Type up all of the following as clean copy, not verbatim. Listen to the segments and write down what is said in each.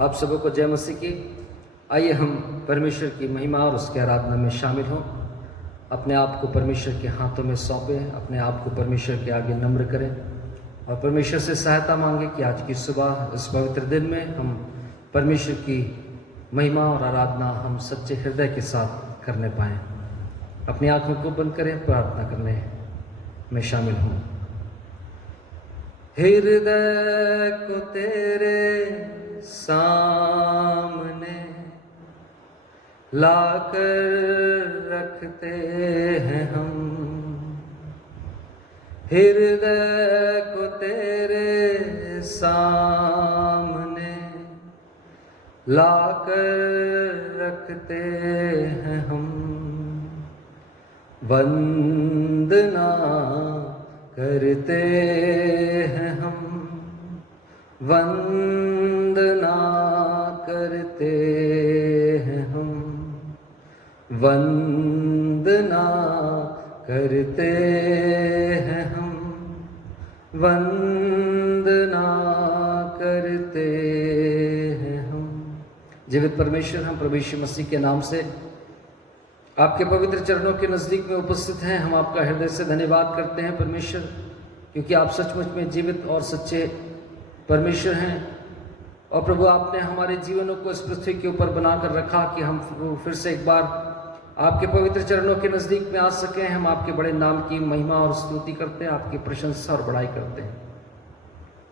आप सबों को जय मसीह की। आइए हम परमेश्वर की महिमा और उसके आराधना में शामिल हों। अपने आप को परमेश्वर के हाथों में सौंपें, अपने आप को परमेश्वर के आगे नम्र करें और परमेश्वर से सहायता मांगें कि आज की सुबह इस पवित्र दिन में हम परमेश्वर की महिमा और आराधना हम सच्चे हृदय के साथ करने पाएँ। अपनी आँखों को बंद करें, प्रार्थना करने में शामिल हों। हृदय को तेरे सामने लाकर रखते हैं हम, हृदय को तेरे सामने लाकर रखते हैं हम। वंदना करते हैं हम, वंदना करते हैं हम, वंदना करते हैं हम, वंदना करते हैं हम। जीवित परमेश्वर, हम प्रभु यीशु मसीह के नाम से आपके पवित्र चरणों के नज़दीक में उपस्थित हैं। हम आपका हृदय से धन्यवाद करते हैं परमेश्वर, क्योंकि आप सचमुच में जीवित और सच्चे परमेश्वर हैं। और प्रभु, आपने हमारे जीवनों को इस पृथ्वी के ऊपर बनाकर रखा कि हम फिर से एक बार आपके पवित्र चरणों के नज़दीक में आ सकें। हम आपके बड़े नाम की महिमा और स्तुति करते हैं, आपकी प्रशंसा और बड़ाई करते हैं।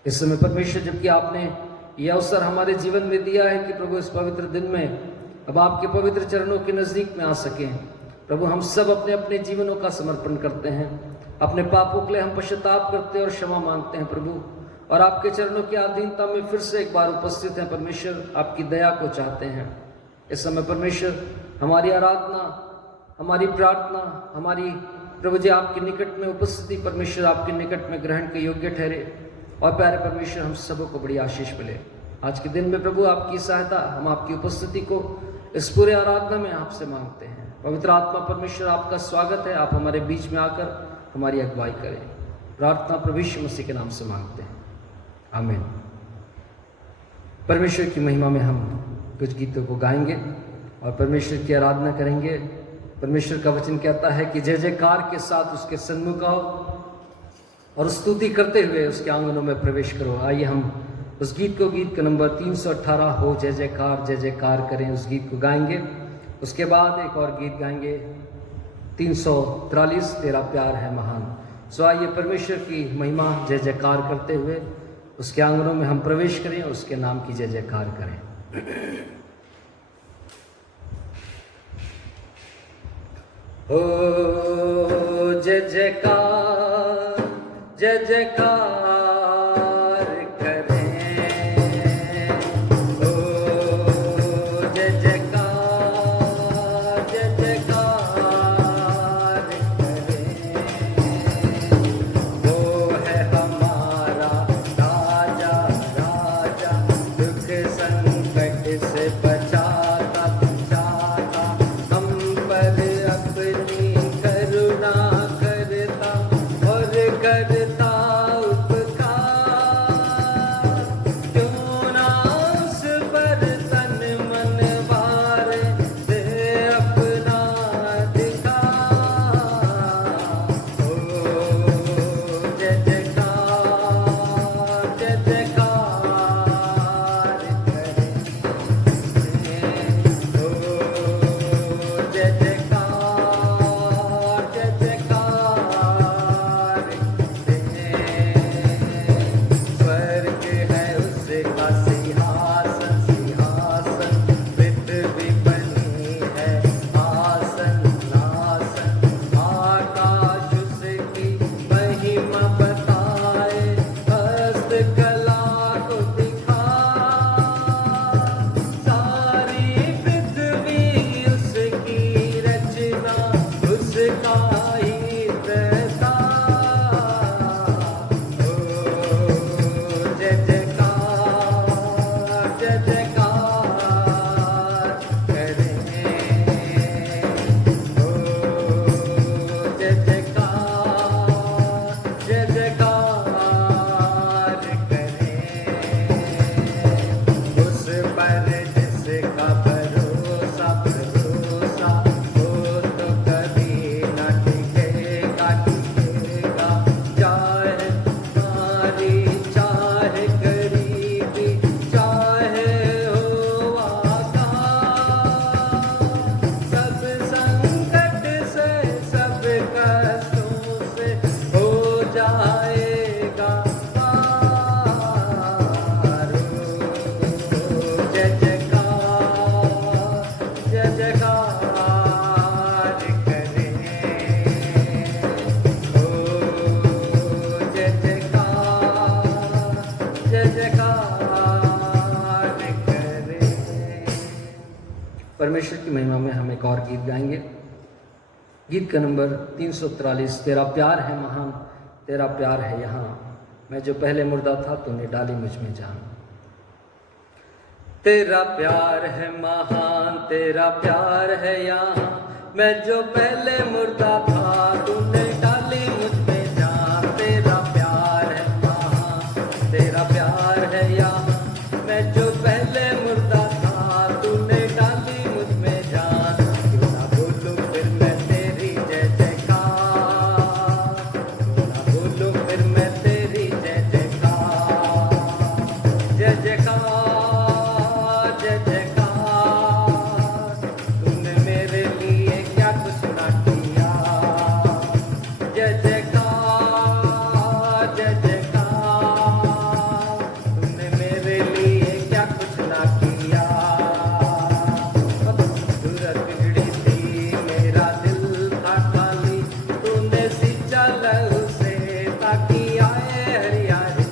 इस समय परमेश्वर, जबकि आपने यह अवसर हमारे जीवन में दिया है कि प्रभु इस पवित्र दिन में अब आपके पवित्र चरणों के नज़दीक में आ सकें, प्रभु हम सब अपने अपने जीवनों का समर्पण करते हैं। अपने पापों के लिए हम पश्चाताप करते हैं और क्षमा मांगते हैं प्रभु, और आपके चरणों की अधीनता में फिर से एक बार उपस्थित हैं परमेश्वर। आपकी दया को चाहते हैं। इस समय परमेश्वर, हमारी आराधना, हमारी प्रार्थना, हमारी प्रभु जी आपके निकट में उपस्थिति परमेश्वर आपके निकट में ग्रहण के योग्य ठहरे। और प्यारे परमेश्वर, हम सबों को बड़ी आशीष मिले आज के दिन में। प्रभु आपकी सहायता, हम आपकी उपस्थिति को इस पूरे आराधना में आपसे मांगते हैं। पवित्र आत्मा परमेश्वर, आपका स्वागत है। आप हमारे बीच में आकर हमारी अगुवाई करें। प्रार्थना प्रभु यीशु मसीह के नाम से मांगते हैं, आमीन। परमेश्वर की महिमा में हम कुछ गीतों को गाएंगे और परमेश्वर की आराधना करेंगे। परमेश्वर का वचन कहता है कि जय जयकार के साथ उसके सन्मुख आओ और स्तुति करते हुए उसके आंगनों में प्रवेश करो। आइए हम उस गीत को, गीत का नंबर 318 हो जय जयकार करें, उस गीत को गाएंगे। उसके बाद एक और गीत गाएंगे 343 तेरा प्यार है महान। सो आइए परमेश्वर की महिमा जय जयकार करते हुए उसके आंगनों में हम प्रवेश करें और उसके नाम की जय जयकार करें। हो जय जयकार, जय जयकार प्यार करे। परमेश्वर की महिमा में हम एक और गीत गाएंगे। गीत का नंबर 343। तेरा प्यार है महान, तेरा प्यार है यहाँ, मैं जो पहले मुर्दा था तूने डाली मुझ में जान। तेरा प्यार है महान, तेरा प्यार है यहाँ, मैं जो पहले मुर्दा था तूने डाली मुझ में जान। तेरा प्यार है महान, तेरा प्यार है यहाँ, मैं जो पहले मुर्दा था तूने डाली मुझ में जान। क्यों ना बोलूं फिर मैं तेरी जय जयकार, क्यों ना बोलूं फिर मैं तेरी जय जयकार। जय जयकार जय जयकार, तूने मेरे लिए क्या कुछ ना किया। जय जयकार जय जयकार, तूने मेरे लिए क्या कुछ ना किया। सूरत बिगड़ी थी मेरा दिल था खाली, तूने सिंचा लहू से ताकि आए हरियाली।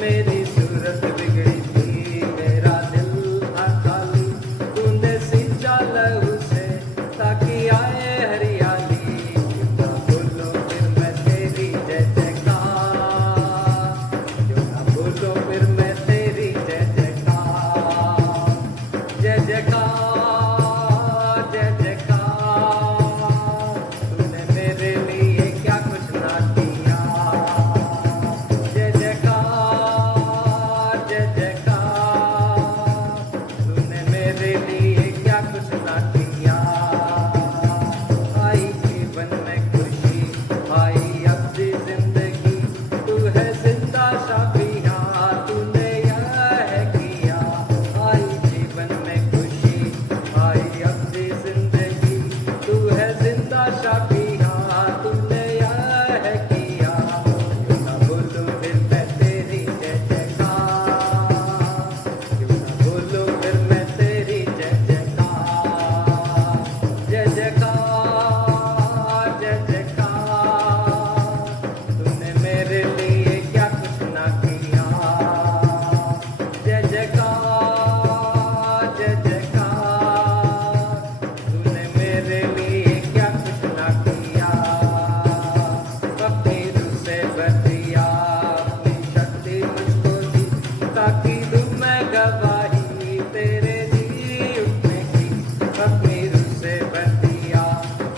मेरी सूरत बिगड़ी थी मेरा दिल था खाली, तूने सिंचा लहू से ताकि आए हरियाली। क्यों ना बोलो फिर मैं तेरी जय जयकार, क्यों ना बोलो फिर मैं तेरी जय जयकार। जय जयकार जय जयकार, तूने मेरे लिए क्या कुछ ना किया। जय जयकार जय जयकार, तूने मेरे लिए क्या कुछ ना किया। आई जीवन में खुशी, आई अपनी जिंदगी, तू है जिंदा शाफिया, तूने यह है किया। आई जीवन में खुशी, आई अपनी जिंदगी, तू है जिंदा शाफिया, तूने यह है किया। क्यों ना बोलूं फिर मैं तेरी जय जयकार, क्यों ना बोलूं फिर मैं तेरी जय जयकार। जय जयकार जय जयकार, तूने मेरे लिए क्या कुछ ना किया। जय जयकार जय जयकार, तूने मेरे लिए क्या कुछ ना किया। अपनी रूह से बतिया, अपनी शक्ति मुझको दी, ताकि दूं मैं गवाही तेरे जी उठने की। अपनी रूह से बतिया,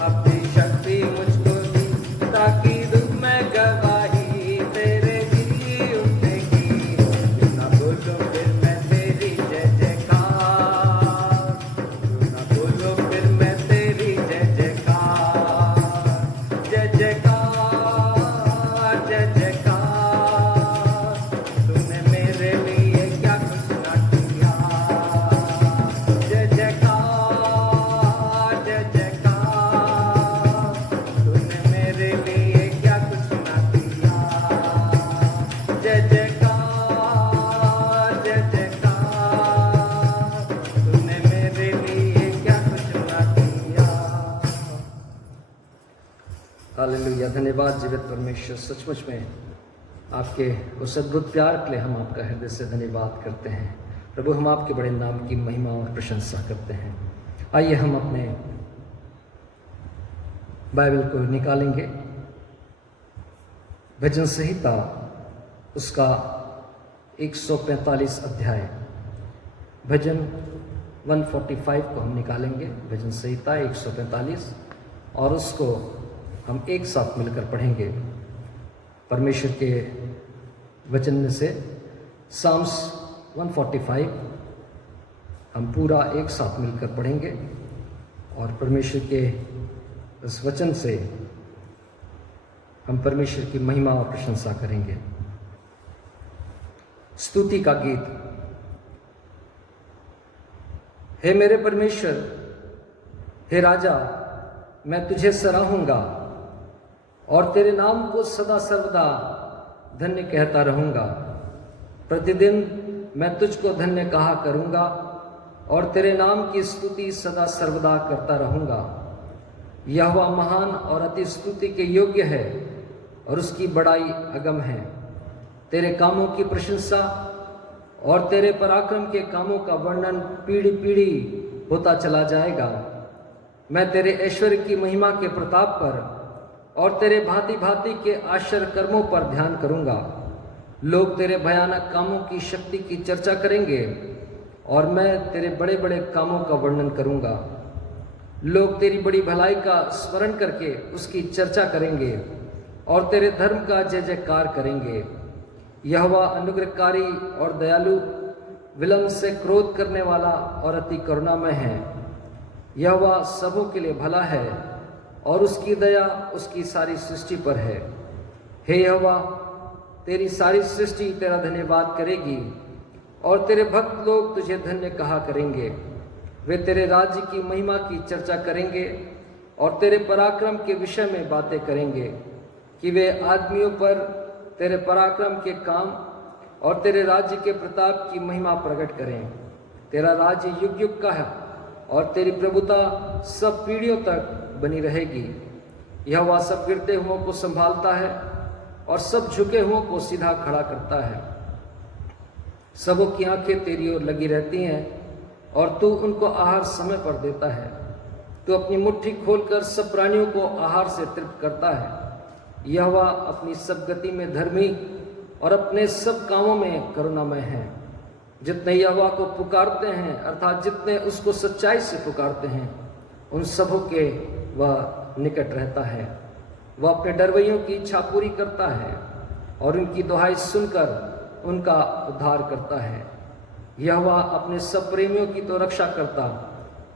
अपनी शक्ति मुझको दी, ताकि दूं मैं गवाही तेरे जी उठने की। क्यों ना बोलो फिर मैं तेरी जय जयकार, क्यों ना बोलो फिर मैं तेरी जय जयकार। जय जयकार जय जयकार, तूने मेरे लिए क्या कुछ ना किया। जय जयकार जय जयकार, तूने मेरे लिए क्या कुछ ना किया। जय जयकार जय जयकार, तूने मेरे लिए क्या कुछ ना किया। हालेलुया। धन्यवाद जीवित परमेश्वर, सचमुच में आपके उस अद्भुत प्यार के लिए हम आपका हृदय से धन्यवाद करते हैं। प्रभु, हम आपके बड़े नाम की महिमा और प्रशंसा करते हैं। आइए हम अपने बाइबल को निकालेंगे। भजन संहिता उसका 145 अध्याय, भजन 145 को हम निकालेंगे। भजन संहिता 145, और उसको हम एक साथ मिलकर पढ़ेंगे। परमेश्वर के वचन में से साम्स 145 हम पूरा एक साथ मिलकर पढ़ेंगे, और परमेश्वर के उस वचन से हम परमेश्वर की महिमा और प्रशंसा करेंगे। स्तुति का गीत। हे मेरे परमेश्वर, हे राजा, मैं तुझे सराहूंगा और तेरे नाम को सदा सर्वदा धन्य कहता रहूंगा। प्रतिदिन मैं तुझको धन्य कहा करूंगा और तेरे नाम की स्तुति सदा सर्वदा करता रहूंगा। यहोवा महान और अति स्तुति के योग्य है और उसकी बड़ाई अगम है। तेरे कामों की प्रशंसा और तेरे पराक्रम के कामों का वर्णन पीढ़ी पीढ़ी होता चला जाएगा। मैं तेरे ऐश्वर्य की महिमा के प्रताप पर और तेरे भांति भांति के आश्चर्य कर्मों पर ध्यान करूंगा। लोग तेरे भयानक कामों की शक्ति की चर्चा करेंगे और मैं तेरे बड़े बड़े कामों का वर्णन करूंगा। लोग तेरी बड़ी भलाई का स्मरण करके उसकी चर्चा करेंगे और तेरे धर्म का जय जयकार करेंगे। यहोवा अनुग्रहकारी और दयालु, विलंब से क्रोध करने वाला और अति करुणामय है। यहोवा सबों के लिए भला है और उसकी दया उसकी सारी सृष्टि पर है। हे यहोवा, तेरी सारी सृष्टि तेरा धन्यवाद करेगी और तेरे भक्त लोग तुझे धन्य कहा करेंगे। वे तेरे राज्य की महिमा की चर्चा करेंगे और तेरे पराक्रम के विषय में बातें करेंगे कि वे आदमियों पर तेरे पराक्रम के काम और तेरे राज्य के प्रताप की महिमा प्रकट करें। तेरा राज्य युग युग का है और तेरी प्रभुता सब पीढ़ियों तक बनी रहेगी। यहोवा सब गिरते हुओं को संभालता है और सब झुके हुओं को सीधा खड़ा करता है। सबों की आंखें तेरी ओर लगी रहती हैं और तू उनको आहार समय पर देता है। तू अपनी मुट्ठी खोलकर सब प्राणियों को आहार से तृप्त करता है। यहोवा अपनी सब गति में धर्मी और अपने सब कामों में करुणामय है। जितने यहोवा को पुकारते हैं, अर्थात जितने उसको सच्चाई से पुकारते हैं, उन सबों के वह निकट रहता है। वह अपने डरवैयों की इच्छा पूरी करता है और उनकी दुहाई सुनकर उनका उद्धार करता है। यहोवा अपने सब प्रेमियों की तो रक्षा करता,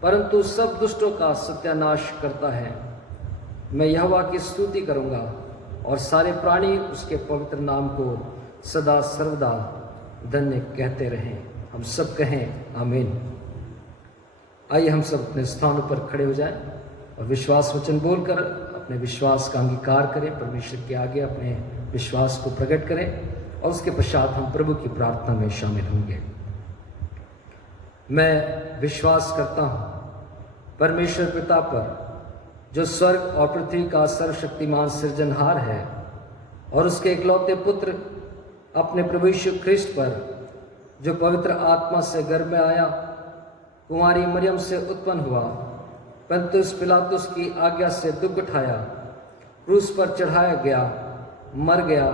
परंतु सब दुष्टों का सत्यानाश करता है। मैं यहोवा की स्तुति करूंगा और सारे प्राणी उसके पवित्र नाम को सदा सर्वदा धन्य कहते रहें। हम सब कहें आमीन। आइए हम सब अपने स्थानों पर खड़े हो जाएं और विश्वास वचन बोलकर अपने विश्वास का अंगीकार करें। परमेश्वर के आगे अपने विश्वास को प्रकट करें और उसके पश्चात हम प्रभु की प्रार्थना में शामिल होंगे। मैं विश्वास करता हूँ परमेश्वर पिता पर, जो स्वर्ग और पृथ्वी का सर्वशक्तिमान सृजनहार है, और उसके इकलौते पुत्र अपने प्रभु यीशु ख्रिस्ट पर, जो पवित्र आत्मा से गर्भ में आया, कुंवारी मरियम से उत्पन्न हुआ, पंतुस पिलातुस की आज्ञा से दुख उठाया, क्रूस पर चढ़ाया गया, मर गया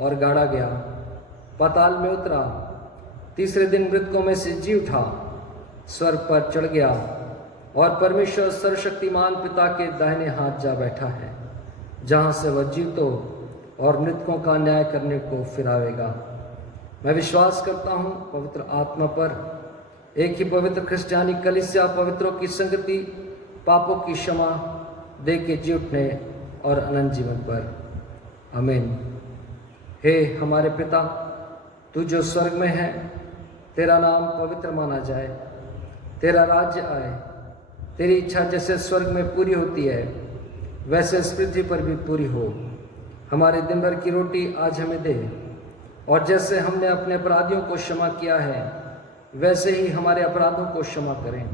और गाड़ा गया, पाताल में उतरा, तीसरे दिन मृतकों में से जी उठा, स्वर्ग पर चढ़ गया और परमेश्वर सर्वशक्तिमान पिता के दाहिने हाथ जा बैठा है, जहाँ से वह जीवतों और मृतकों का न्याय करने को फिरावेगा। मैं विश्वास करता हूँ पवित्र आत्मा पर, एक ही पवित्र क्रिस्टियानी कलीसिया, पवित्रों की संगति, पापों की क्षमा, देह के जी उठने और अनंत जीवन पर। आमीन। हे हमारे पिता, तू जो स्वर्ग में है, तेरा नाम पवित्र माना जाए, तेरा राज्य आए, तेरी इच्छा जैसे स्वर्ग में पूरी होती है वैसे इस पृथ्वी पर भी पूरी हो। हमारे दिन भर की रोटी आज हमें दे, और जैसे हमने अपने अपराधियों को क्षमा किया है वैसे ही हमारे अपराधों को क्षमा करें,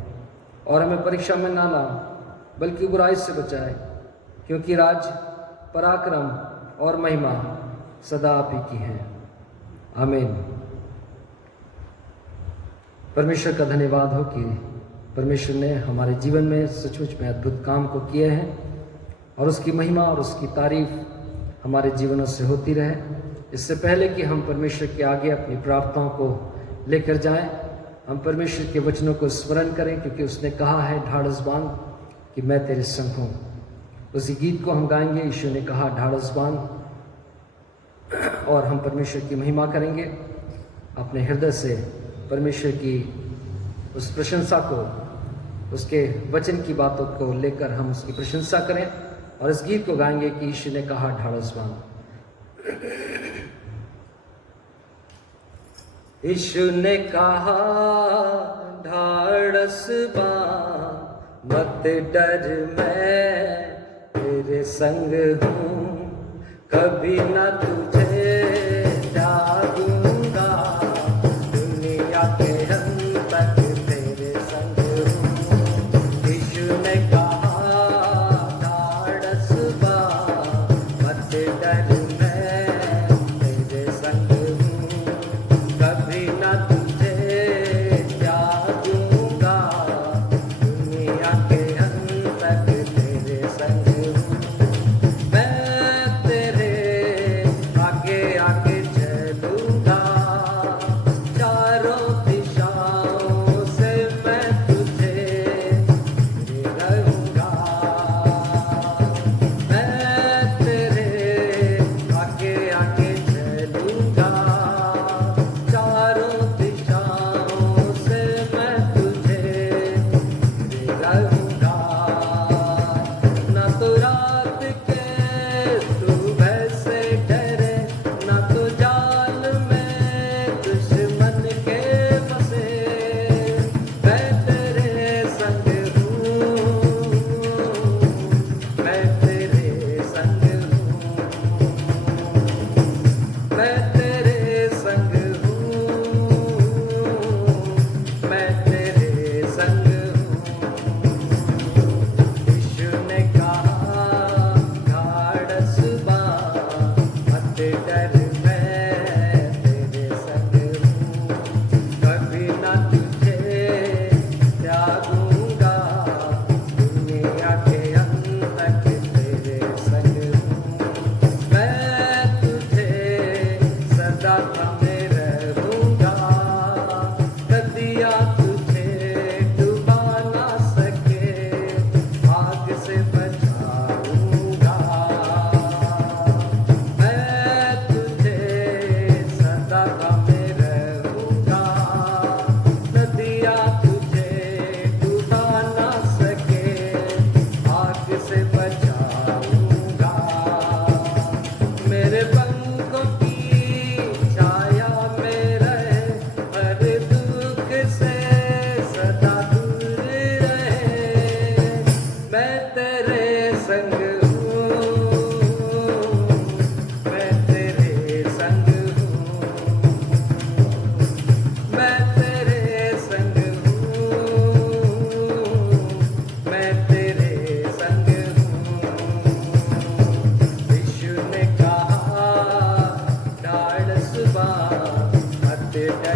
और हमें परीक्षा में ना ला बल्कि बुराई से बचाए, क्योंकि राज, पराक्रम और महिमा सदा आप ही की है। आमीन। परमेश्वर का धन्यवाद हो कि परमेश्वर ने हमारे जीवन में सचमुच में अद्भुत काम को किए हैं, और उसकी महिमा और उसकी तारीफ हमारे जीवनों से होती रहे। इससे पहले कि हम परमेश्वर के आगे अपनी प्रार्थनाओं को लेकर जाएं, हम परमेश्वर के वचनों को स्मरण करें, क्योंकि उसने कहा है ढाढ़स बांध कि मैं तेरे संग हूँ। उसी गीत को हम गाएंगे, यीशु ने कहा ढाढ़स बांध, और हम परमेश्वर की महिमा करेंगे अपने हृदय से। परमेश्वर की उस प्रशंसा को, उसके वचन की बातों को लेकर हम उसकी प्रशंसा करें और इस गीत को गाएंगे कि यीशु ने कहा ढाढ़स बांध। यीशु ने कहा ढाढ़स बांध, मत डर मैं तेरे संग हूँ, कभी न तुझे त्यागूंगा, दुनिया के अंत तक तेरे संग हूँ। यीशु ने कहा ढाढ़स बांध, मत डर मैं तेरे संग हूँ, कभी न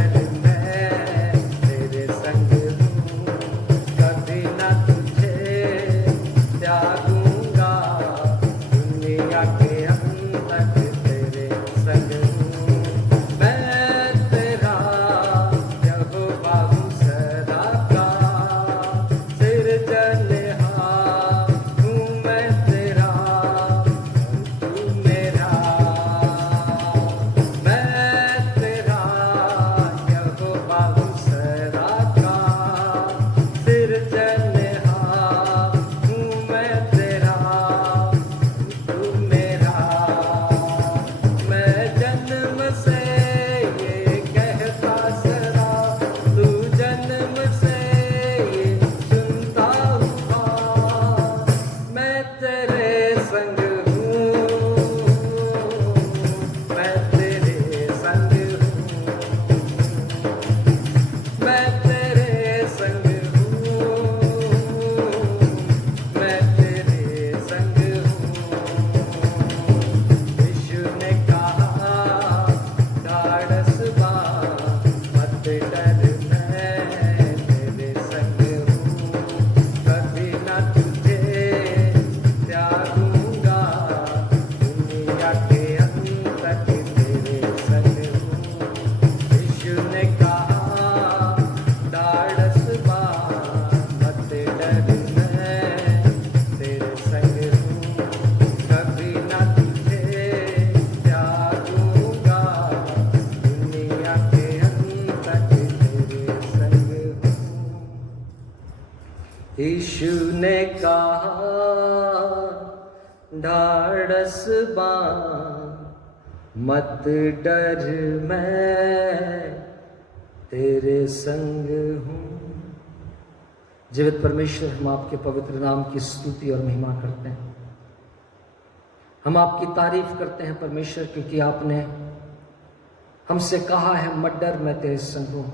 डर मैं तेरे संग हूँ, कभी न तुझे त्यागूंगा, दुनिया के अंत तक तेरे संग हूँ। मैं तेरा यहोवा हूँ सदा का, सिरजनहार हूँ मैं तेरा, तू मेरा। मैं तेरा यहोवा हूँ सदा का, सिरजनहार हूँ मैं तेरा, तू मेरा। मैं जन्म से ये कहता सदा, तू जन्म से ये सुनता हुआ, मैं तेरे संग हूँ, मैं तेरे संग हूँ, मैं तेरे संग हूँ, मैं तेरे संग हूँ। यीशु ने कहा ढाढ़स बाँध, मत डर मैं तेरे संग हूँ, कभी न तुझे त्यागूंगा, दुनिया के अंत तक तेरे संग हूँ। यीशु ने कहा ढाढ़स बाँध, मत डर मैं तेरे संग हूँ, कभी न तुझे त्यागूंगा, दुनिया के अंत तक तेरे संग हूँ। यीशु ने कहा ढाढ़स बाँध, मत डर मैं तेरे संग हूँ। जीवित परमेश्वर, हम आपके पवित्र नाम की स्तुति और महिमा करते हैं। हम आपकी तारीफ करते हैं परमेश्वर, क्योंकि आपने हमसे कहा है मत डर मैं तेरे संग हूँ,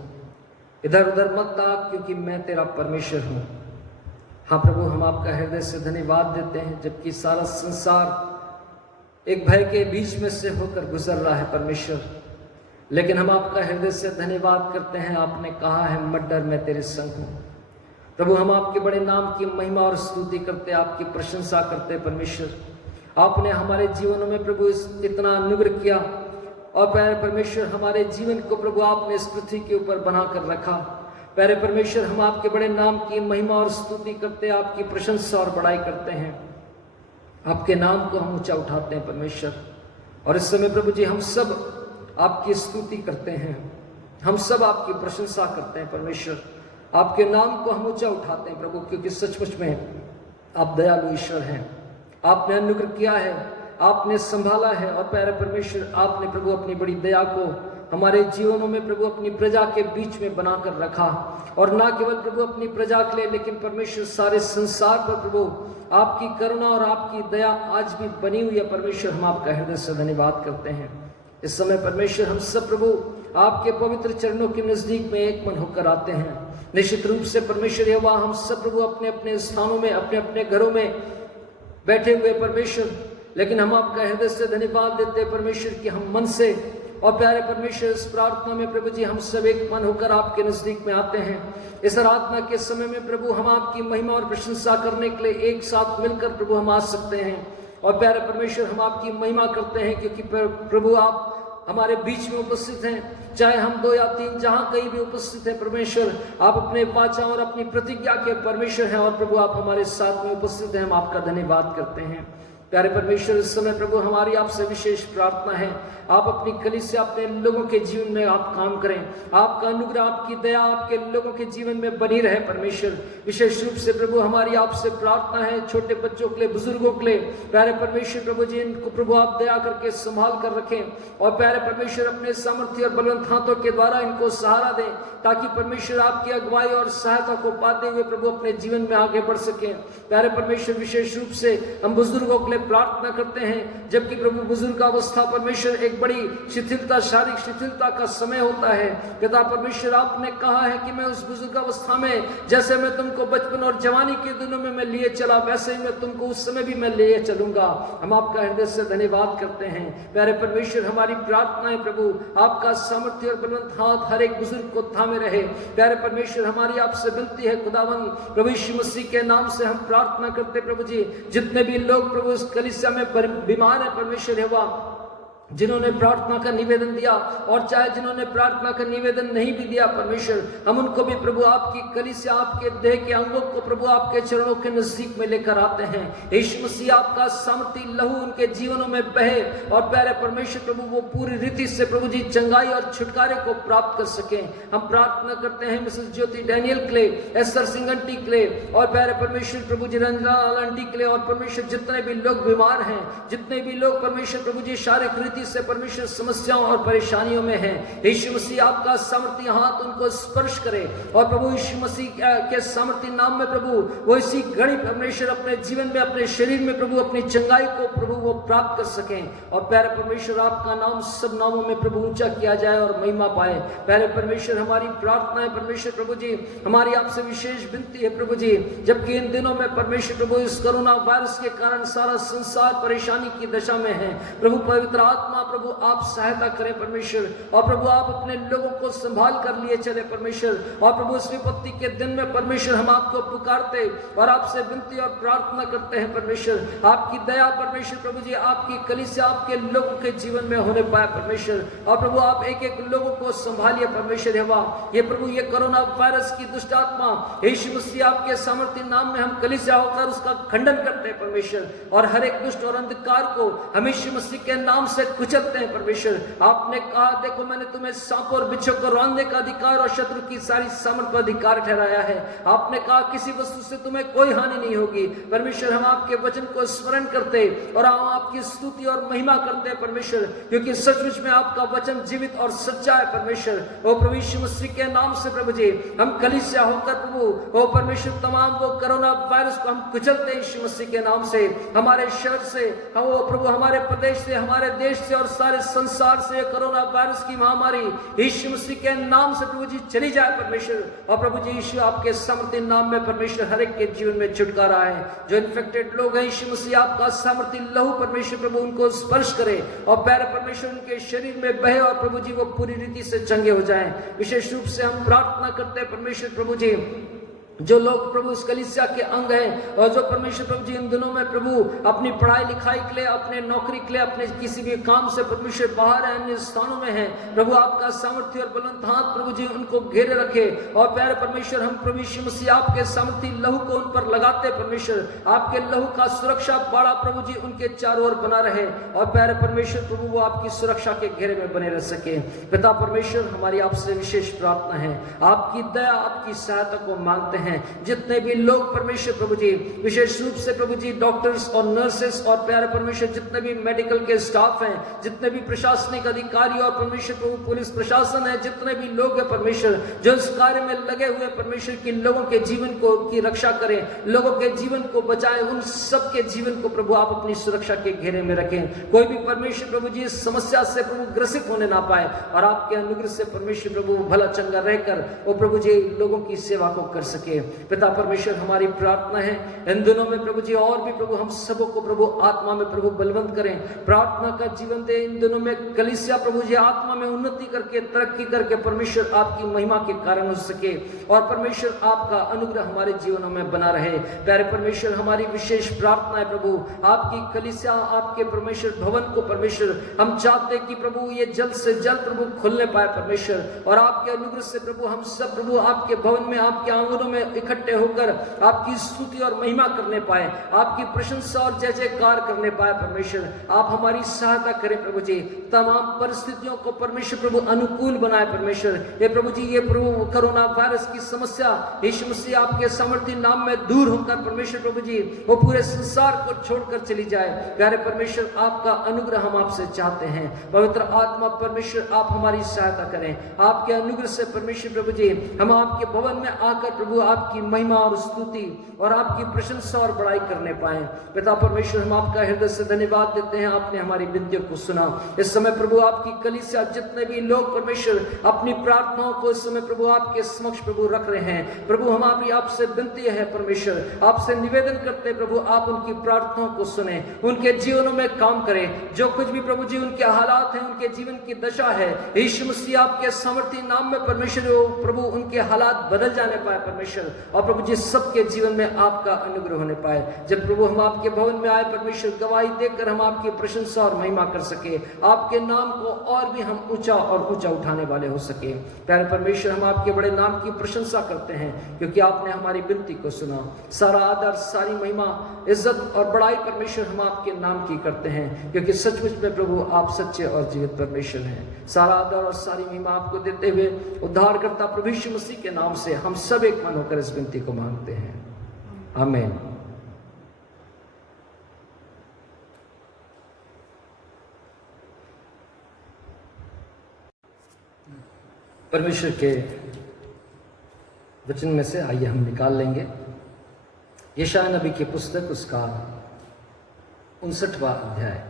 इधर उधर मत ताक क्योंकि मैं तेरा परमेश्वर हूँ। हाँ प्रभु, हम आपका हृदय से धन्यवाद देते हैं, जबकि सारा संसार एक भय के बीच में से होकर गुजर रहा है परमेश्वर, लेकिन हम आपका हृदय से धन्यवाद करते हैं। आपने कहा है मत डर मैं तेरे संग हूँ। प्रभु, हम आपके बड़े नाम की महिमा और स्तुति करते, आपकी प्रशंसा करते परमेश्वर। आपने हमारे जीवनों में प्रभु इतना अनुग्रह किया, और प्यारे परमेश्वर हमारे जीवन को प्रभु आपने इस पृथ्वी के ऊपर बनाकर रखा। प्यारे परमेश्वर, हम आपके बड़े नाम की महिमा और स्तुति करते, आपकी प्रशंसा और बड़ाई करते हैं। आपके नाम को हम ऊंचा उठाते हैं परमेश्वर। और इस समय प्रभु जी हम सब आपकी स्तुति करते हैं, हम सब आपकी प्रशंसा करते हैं परमेश्वर। आपके नाम को हम ऊंचा उठाते हैं प्रभु, क्योंकि सचमुच में आप दयालु ईश्वर हैं। आपने अनुग्रह किया है, आपने संभाला है, और प्यारे परमेश्वर आपने प्रभु अपनी बड़ी दया को हमारे जीवनों में प्रभु अपनी प्रजा के बीच में बनाकर रखा। और ना केवल प्रभु अपनी प्रजा के लिए, लेकिन परमेश्वर सारे संसार पर प्रभु आपकी करुणा और आपकी दया आज भी बनी हुई है परमेश्वर। हम आपका हृदय से धन्यवाद करते हैं। इस समय परमेश्वर हम सब प्रभु आपके पवित्र चरणों के नजदीक में एक मन होकर आते हैं। निश्चित रूप से परमेश्वर यहोवा हम सब प्रभु अपने अपने स्थानों में, अपने अपने घरों में बैठे हुए परमेश्वर, लेकिन हम आपका हृदय से धन्यवाद देते हैं परमेश्वर कि हम मन से, और प्यारे परमेश्वर इस प्रार्थना में प्रभु जी हम सब एक मन होकर आपके नजदीक में आते हैं। इस आराधना के समय में प्रभु हम आपकी महिमा और प्रशंसा करने के लिए एक साथ मिलकर प्रभु हम आ सकते हैं। और प्यारे परमेश्वर हम आपकी महिमा करते हैं, क्योंकि प्रभु आप हमारे बीच में उपस्थित हैं। चाहे हम 2 या 3 जहां कहीं भी उपस्थित हैं परमेश्वर, आप अपने वाचा और अपनी प्रतिज्ञा के परमेश्वर हैं, और प्रभु आप हमारे साथ में उपस्थित हैं। हम आपका धन्यवाद करते हैं। प्यारे परमेश्वर, इस समय प्रभु हमारी आपसे विशेष प्रार्थना है, आप अपनी कलीसिया, अपने लोगों के जीवन में आप काम करें। आपका अनुग्रह, आपकी दया आपके लोगों के जीवन में बनी रहे परमेश्वर। विशेष रूप से प्रभु हमारी आपसे प्रार्थना है छोटे बच्चों के लिए, बुजुर्गों के लिए। प्यारे परमेश्वर प्रभु जी इनको प्रभु आप दया करके संभाल कर रखें, और प्यारे परमेश्वर अपने सामर्थ्य और बलवंत हाथों के द्वारा इनको सहारा दें, ताकि परमेश्वर आपकी अगुवाई और सहायता को पाते हुए प्रभु अपने जीवन में आगे बढ़ सकें। प्यारे परमेश्वर विशेष रूप से हम बुजुर्गों के में प्रार्थना करते हैं, जबकि प्रभु बुजुर्गावस्था परमेश्वर एक बड़ी शिथिलता, शारीरिक शिथिलता का समय होता है। पिता परमेश्वर, आपने कहा है कि मैं उस बुजुर्गावस्था में जैसे मैं तुमको बचपन और जवानी के दिनों में मैं लिए चला, वैसे ही मैं तुमको उस समय भी मैं लिए चलूंगा। हम आपका हृदय से धन्यवाद करते हैं। प्यारे परमेश्वर, हमारी प्रार्थना है प्रभु, आपका सामर्थ्य और बलवंत हाथ हर एक बुजुर्ग को थामे रहे। प्यारे परमेश्वर, हमारी आपसे विनती है खुदावन, प्रभु यीशु मसीह के नाम से हम प्रार्थना करते प्रभु जी, जितने भी लोग प्रभु इस कलीसिया में बीमार है परमेश्वर है, वह जिन्होंने प्रार्थना का निवेदन दिया और चाहे जिन्होंने प्रार्थना का निवेदन नहीं भी दिया परमेश्वर, हम उनको भी प्रभु आपकी कलीसिया, आपके देह के अंगों को प्रभु आपके चरणों के नजदीक में लेकर आते हैं। यीशु मसीह, आपका सामर्थी लहू उनके जीवनों में बहे और प्यारे परमेश्वर प्रभु वो पूरी रीति से प्रभु जी चंगाई और छुटकारे को प्राप्त कर सके। हम प्रार्थना करते हैं मिसेस ज्योति डैनियल के लिए, एस्टर सिंह आंटी के लिए और प्यारे परमेश्वर प्रभु जी रंजना आंटी के लिए, और परमेश्वर जितने भी लोग बीमार हैं, जितने भी लोग परमेश्वर प्रभु जी शारीरिक से परमेश्वर समस्याओं और परेशानियों में हैं, यीशु मसीह आपका सामर्थी हाथ उनको स्पर्श करे और प्रभु यीशु मसीह के सामर्थी नाम में प्रभु वो इसी घड़ी परमेश्वर अपने जीवन में, अपने शरीर में प्रभु अपनी चंगाई को प्रभु वो प्राप्त कर सकें। और प्यारे परमेश्वर, आपका नाम सब नामों में प्रभु ऊंचा किया जाए और महिमा पाए। प्यारे परमेश्वर, हमारी प्रार्थना है परमेश्वर प्रभु जी, हमारी आपसे विशेष विनती है प्रभु जी, जबकि इन दिनों में परमेश्वर प्रभु इस कोरोना वायरस के कारण सारा संसार परेशानी की दशा में है, प्रभु पवित्र आत्मा प्रभु आप सहायता करें परमेश्वर, और प्रभु आप अपने लोगों को संभाल कर लिए चले परमेश्वर। और प्रभु इस विपत्ति के दिन में परमेश्वर हम आपको पुकारते और आपसे विनती और प्रार्थना करते हैं परमेश्वर, आपकी दया परमेश्वर प्रभु जी आपकी कलीसिया, आपके लोगों के जीवन में होने पाए परमेश्वर। और प्रभु आप एक एक लोगों को संभालिए परमेश्वर हेवा, ये प्रभु ये कोरोना वायरस की दुष्ट आत्मा यीशु मसीह आपके सामर्थ्य नाम में हम कलीसिया होकर उसका खंडन करते हैं परमेश्वर, और हर एक दुष्ट और अंधकार को हम यीशु मसीह के नाम से कुचलते हैं परमेश्वर। आपने कहा, देखो मैंने तुम्हें सांप और बिच्छू को रौंदने का अधिकार और शत्रु की सारी सामर्थ पर अधिकार ठहराया है। आपने कहा किसी वस्तु से तुम्हें कोई हानि नहीं होगी परमेश्वर। हम आपके वचन को स्मरण करते और हम आपकी स्तुति और महिमा करते हैं परमेश्वर, क्योंकि सचमुच में आपका वचन जीवित और सच्चा है परमेश्वर। ओ प्रभु यीशु मसीह के नाम से प्रभु जी हम कलीसिया होकर प्रभु ओ परमेश्वर तमाम वो कोरोना वायरस को हम कुचलते हैं यीशु मसीह के नाम से, हमारे शहर से, हम वो प्रभु हमारे प्रदेश से, हमारे देश से और सारे संसार से कोरोना वायरस की महामारी यीशु मसीह के नाम से प्रभु जी चली जाए परमेश्वर। और प्रभु जी यीशु आपके सामर्थ्य नाम में परमेश्वर हर एक के जीवन में छुटकारा है। जो इन्फेक्टेड लोग हैं यीशु मसीह आपका सामर्थ्य लहू परमेश्वर प्रभु उनको स्पर्श करे और पैर परमेश्वर उनके शरीर में बहे और प्रभु जी वो पूरी रीति से चंगे हो जाएं। विशेष रूप से हम प्रार्थना करते हैं परमेश्वर प्रभु जी, जो लोग प्रभु इस कलीसिया के अंग हैं और जो परमेश्वर प्रभु जी इन दिनों में प्रभु अपनी पढ़ाई लिखाई के लिए, अपने नौकरी के लिए, अपने किसी भी काम से परमेश्वर बाहर है, अन्य स्थानों में है, प्रभु आपका सामर्थ्य और बुलंद हाथ प्रभु जी उनको घेरे रखे। और प्यारे परमेश्वर हम प्रभु यीशु मसीह आपके सामर्थ्य लहू को उन पर लगाते परमेश्वर, आपके लहू का सुरक्षा बाड़ा प्रभु जी उनके चारों ओर बना रहे और प्यारे परमेश्वर प्रभु वो आपकी सुरक्षा के घेरे में बने रह सके। पिता परमेश्वर हमारी आपसे विशेष प्रार्थना है, आपकी दया, आपकी सहायता को मांगते हैं। जितने भी लोग परमेश्वर प्रभु जी, विशेष रूप से प्रभु जी डॉक्टर्स और नर्सेस और प्यारे परमेश्वर जितने भी मेडिकल के स्टाफ हैं, जितने भी प्रशासनिक अधिकारी और परमेश्वर प्रभु पुलिस प्रशासन है, जितने भी लोग हैं परमेश्वर जो इस कार्य में लगे हुए परमेश्वर की लोगों के जीवन को की रक्षा करें, लोगों के जीवन को बचाएं, उन सबके जीवन को प्रभु आप अपनी सुरक्षा के घेरे में रखें। कोई भी परमेश्वर प्रभु जी इस समस्या से प्रभु ग्रसित होने ना पाए और आपके अनुग्रह से परमेश्वर प्रभु भला चंगा रहकर वो प्रभु जी लोगों की सेवा को कर सके। पिता परमेश्वर हमारी प्रार्थना है इन दिनों में प्रभु जी और भी प्रभु हम सबों को प्रभु आत्मा में प्रभु बलवंत करें, प्रार्थना का जीवन दे। इन दिनों में कलीसिया प्रभु जी आत्मा में उन्नति करके, तरक्की करके परमेश्वर आपकी महिमा के कारण हो सके और परमेश्वर आपका अनुग्रह हमारे जीवनों में बना रहे। प्यारे परमेश्वर हमारी विशेष प्रार्थना है प्रभु, आपकी कलीसिया, आपके परमेश्वर भवन को परमेश्वर हम चाहते कि प्रभु ये जल्द से जल्द प्रभु खुलने पाए परमेश्वर, और आपके अनुग्रह से प्रभु हम सब प्रभु आपके भवन में, आपके आंगनों में इकट्ठे होकर आपकी स्तुति और महिमा करने पाए, आपकी प्रशंसा और जय जयकार करने पाए परमेश्वर। आप हमारी सहायता करें प्रभु जी, तमाम परिस्थितियों को परमेश्वर प्रभु अनुकूल बनाए परमेश्वर। ये प्रभु जी ये प्रभु कोरोना वायरस की समस्या यीशु मसीह आपके सामर्थ्य नाम में दूर होकर परमेश्वर प्रभु जी वो पूरे संसार को छोड़कर चली जाए। प्यारे परमेश्वर आपका अनुग्रह हम आपसे चाहते हैं। पवित्र आत्मा परमेश्वर आप हमारी सहायता करें, आपके अनुग्रह से परमेश्वर प्रभु जी हम आपके भवन में आकर प्रभु आपकी महिमा और स्तुति और आपकी प्रशंसा और बड़ाई करने पाए। पिता परमेश्वर, हम आपका हृदय से धन्यवाद देते हैं, आपने हमारी विनतियों को सुना। इस समय प्रभु आपकी कलीसिया, जितने भी लोग परमेश्वर अपनी प्रार्थनाओं को इस समय प्रभु आपके समक्ष प्रभु रख रहे हैं, प्रभु हमारी आपसे विनती है परमेश्वर, आपसे निवेदन करते हैं प्रभु, आप उनकी प्रार्थनाओं को सुने, उनके जीवनों में काम करें। जो कुछ भी प्रभु जी उनके हालात हैं, उनके जीवन की दशा है, यीशु मसीह आपके सामर्थी नाम में परमेश्वर प्रभु उनके हालात बदल जाने पाए परमेश्वर, और प्रभु जी सबके जीवन में आपका अनुग्रह होने पाए। जब प्रभु हम आपके भवन में आए परमेश्वर, गवाही देकर हम आपकी प्रशंसा और महिमा कर सके, आपके नाम को और भी हम ऊंचा और ऊंचा उठाने वाले हो सके। प्यारे परमेश्वर, हम आपके बड़े नाम की प्रशंसा करते हैं क्योंकि आपने हमारी विनती को सुना। सारा आदर, सारी महिमा, इज्जत और बड़ाई परमेश्वर हम आपके नाम की करते हैं क्योंकि सचमुच में प्रभु आप सच्चे और जीवित परमेश्वर हैं। सारा आदर और सारी महिमा आपको देते हुए उद्धारकर्ता प्रभु यीशु मसीह के नाम से हम सब एक मन होकर इस विनती को मांगते हैं, आमीन। परमेश्वर के वचन में से आइए हम निकाल लेंगे यशायाह नबी की पुस्तक, उसका 59वां अध्याय,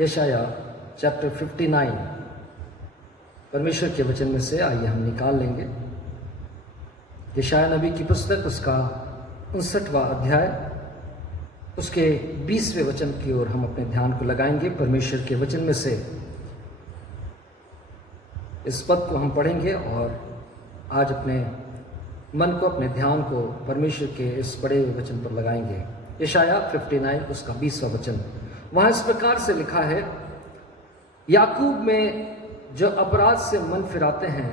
यशायाह चैप्टर 59। परमेश्वर के वचन में से आइए हम निकाल लेंगे यशायाह नबी की पुस्तक, उसका 59वां अध्याय, उसके 20वें वचन की ओर हम अपने ध्यान को लगाएंगे। परमेश्वर के वचन में से इस पद को हम पढ़ेंगे और आज अपने मन को, अपने ध्यान को परमेश्वर के इस बड़े वचन पर लगाएंगे। यशायाह 59 उसका 20वां वचन, वहां इस प्रकार से लिखा है, याकूब में जो अपराध से मन फिराते हैं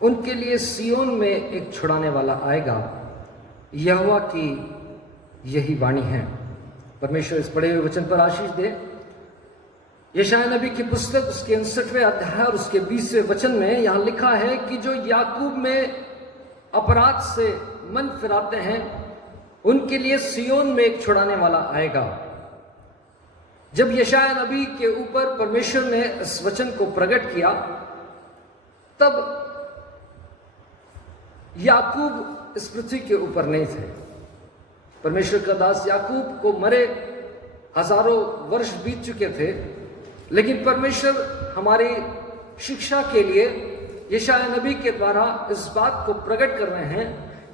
उनके लिए सियोन में एक छुड़ाने वाला आएगा, यहोवा की यही वाणी है। परमेश्वर इस बड़े वचन पर आशीष दे। यशायाह नबी की पुस्तक, उसके 59वें अध्याय और उसके 20वें वचन में यहां लिखा है कि जो याकूब में अपराध से मन फिराते हैं उनके लिए सियोन में एक छुड़ाने वाला आएगा। जब यशायाह नबी के ऊपर परमेश्वर ने इस वचन को प्रकट किया, तब याकूब इस पृथ्वी के ऊपर नहीं थे। परमेश्वर का दास याकूब को मरे हजारों वर्ष बीत चुके थे, लेकिन परमेश्वर हमारी शिक्षा के लिए यशायाह नबी के द्वारा इस बात को प्रकट कर रहे हैं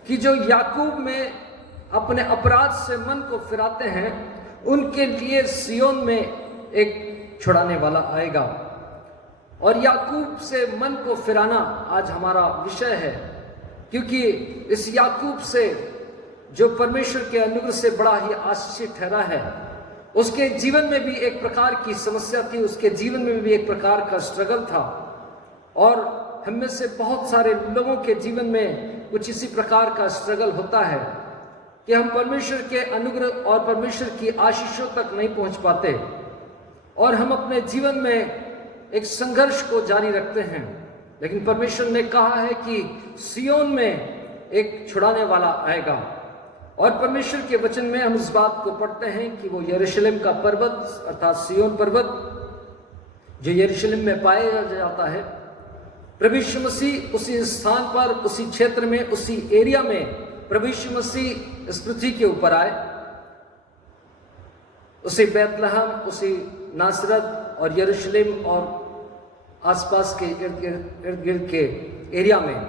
कि जो याकूब में अपने अपराध से मन को फिराते हैं उनके लिए सियोन में एक छुड़ाने वाला आएगा। और याकूब से मन को फिराना आज हमारा विषय है, क्योंकि इस याकूब से जो परमेश्वर के अनुग्रह से बड़ा ही आशीषित ठहरा है, उसके जीवन में भी एक प्रकार की समस्या थी, उसके जीवन में भी एक प्रकार का स्ट्रगल था। और हम में से बहुत सारे लोगों के जीवन में कुछ इसी प्रकार का स्ट्रगल होता है कि हम परमेश्वर के अनुग्रह और परमेश्वर की आशीषों तक नहीं पहुंच पाते और हम अपने जीवन में एक संघर्ष को जारी रखते हैं। लेकिन परमेश्वर ने कहा है कि सियोन में एक छुड़ाने वाला आएगा। और परमेश्वर के वचन में हम इस बात को पढ़ते हैं कि वो यरूशलेम का पर्वत अर्थात सियोन पर्वत जो यरूशलेम में पाया जाता है, प्रभु यीशु मसीह उसी स्थान पर, उसी क्षेत्र में, उसी एरिया में प्रभु यीशु मसीह इस पृथ्वी के ऊपर आए। उसी बैतलहम, उसी नासरत और यरूशलेम और आसपास के इर्द गिर्द के एरिया में,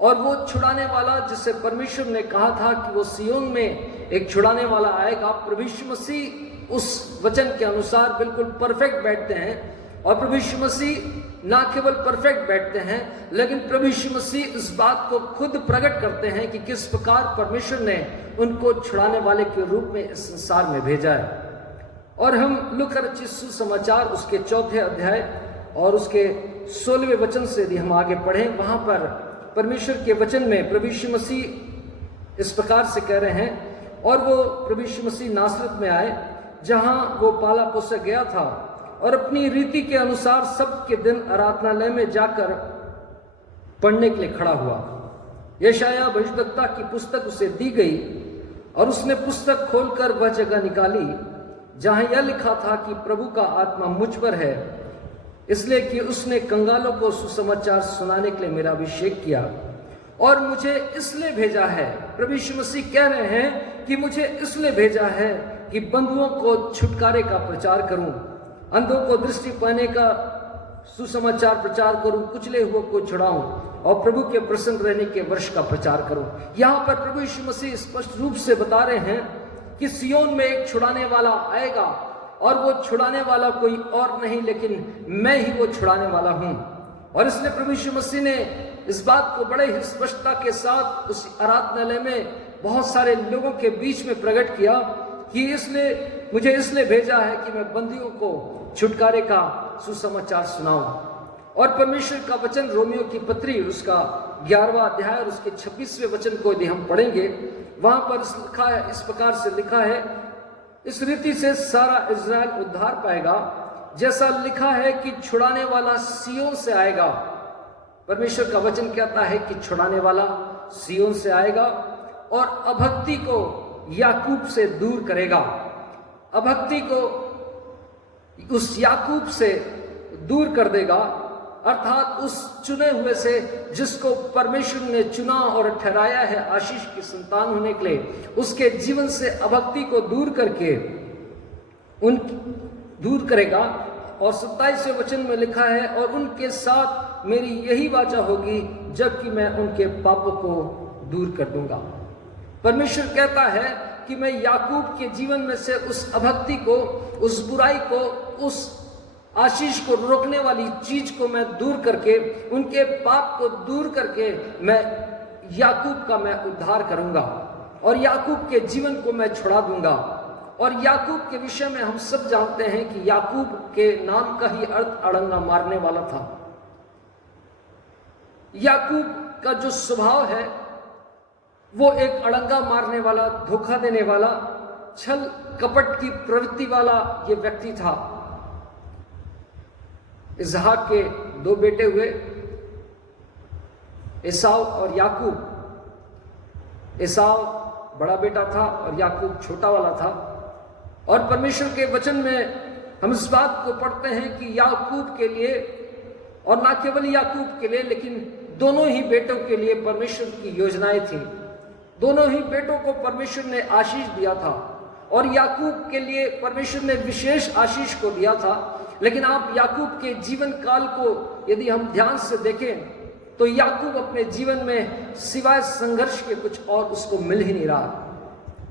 और वो छुड़ाने वाला जिसे परमेश्वर ने कहा था कि वो सियोन में एक छुड़ाने वाला आएगा, प्रभु यीशु मसीह उस वचन के अनुसार बिल्कुल परफेक्ट बैठते हैं। और प्रभु यीशु मसीह ना केवल परफेक्ट बैठते हैं, लेकिन प्रभु यीशु मसीह इस बात को खुद प्रकट करते हैं कि किस प्रकार परमेश्वर ने उनको छुड़ाने वाले के रूप में इस संसार में भेजा है। और हम लूका रचित सुसमाचार उसके 4थे अध्याय और उसके 16वें वचन से यदि हम आगे पढ़ें, वहां पर परमेश्वर के वचन में प्रभु यीशु मसीह इस प्रकार से कह रहे हैं, और वो प्रभु यीशु मसीह नासरत में आए जहां वो पाला पोसा गया था, और अपनी रीति के अनुसार सबके दिन आराधनालय में जाकर पढ़ने के लिए खड़ा हुआ। यशायाह भविष्यद्वक्ता की पुस्तक उसे दी गई और उसने पुस्तक खोलकर वह जगह निकाली जहां यह लिखा था कि प्रभु का आत्मा मुझ पर है, इसलिए कि उसने कंगालों को सुसमाचार सुनाने के लिए मेरा अभिषेक किया। और मुझे इसलिए भेजा है। प्रभु यीशु मसीह कह रहे हैं कि मुझे इसलिए भेजा है कि बंधुओं को छुटकारे का प्रचार करूं, अंधों को दृष्टि पाने का सुसमाचार प्रचार करूं, कुचले हुए को छुड़ाऊं और प्रभु के प्रसन्न रहने के वर्ष का प्रचार करूं। यहां पर प्रभु यीशु मसीह स्पष्ट रूप से बता रहे हैं कि सियोन में एक छुड़ाने वाला आएगा और वो छुड़ाने वाला कोई और नहीं लेकिन मैं ही वो छुड़ाने वाला हूं। और इसलिए प्रभु यीशु मसीह ने इस बात को बड़े ही स्पष्टता के साथ उस आराधनालय में बहुत सारे लोगों के बीच में प्रकट किया कि इसलिए मुझे इसलिए भेजा है कि मैं बंदियों को छुटकारे का सुसमाचार सुनाऊं। और परमेश्वर का वचन रोमियो की पत्री उसका 11वां अध्याय और उसके 26वें वचन को यदि हम पढ़ेंगे, वहां पर लिखा है, इस प्रकार से लिखा है, इस रीति से सारा इज़राइल उद्धार पाएगा, जैसा लिखा है कि छुड़ाने वाला सियोन से आएगा। परमेश्वर का वचन कहता है कि छुड़ाने वाला सियोन से आएगा और अभक्ति को याकूब से दूर करेगा। अभक्ति को उस याकूब से दूर कर देगा, अर्थात उस चुने हुए से जिसको परमेश्वर ने चुना और ठहराया है आशीष की संतान होने के लिए, उसके जीवन से अभक्ति को दूर करके दूर करेगा। और 27वें वचन में लिखा है, और उनके साथ मेरी यही वाचा होगी जबकि मैं उनके पापों को दूर कर दूंगा। परमेश्वर कहता है कि मैं याकूब के जीवन में से उस अभक्ति को, उस बुराई को, उस आशीष को रोकने वाली चीज को मैं दूर करके, उनके पाप को दूर करके मैं याकूब का मैं उद्धार करूंगा और याकूब के जीवन को मैं छुड़ा दूंगा। और याकूब के विषय में हम सब जानते हैं कि याकूब के नाम का ही अर्थ अड़ंगा मारने वाला था। याकूब का जो स्वभाव है वो एक अड़ंगा मारने वाला, धोखा देने वाला, छल कपट की प्रवृत्ति वाला ये व्यक्ति था। इसहाक के 2 बेटे हुए, एसाव और याकूब। एसाव बड़ा बेटा था और याकूब छोटा वाला था। और परमेश्वर के वचन में हम इस बात को पढ़ते हैं कि याकूब के लिए, और ना केवल याकूब के लिए लेकिन दोनों ही बेटों के लिए परमेश्वर की योजनाएं थी। दोनों ही बेटों को परमेश्वर ने आशीष दिया था और याकूब के लिए परमेश्वर ने विशेष आशीष को दिया था। लेकिन आप याकूब के जीवन काल को यदि हम ध्यान से देखें तो याकूब अपने जीवन में सिवाय संघर्ष के कुछ और उसको मिल ही नहीं रहा।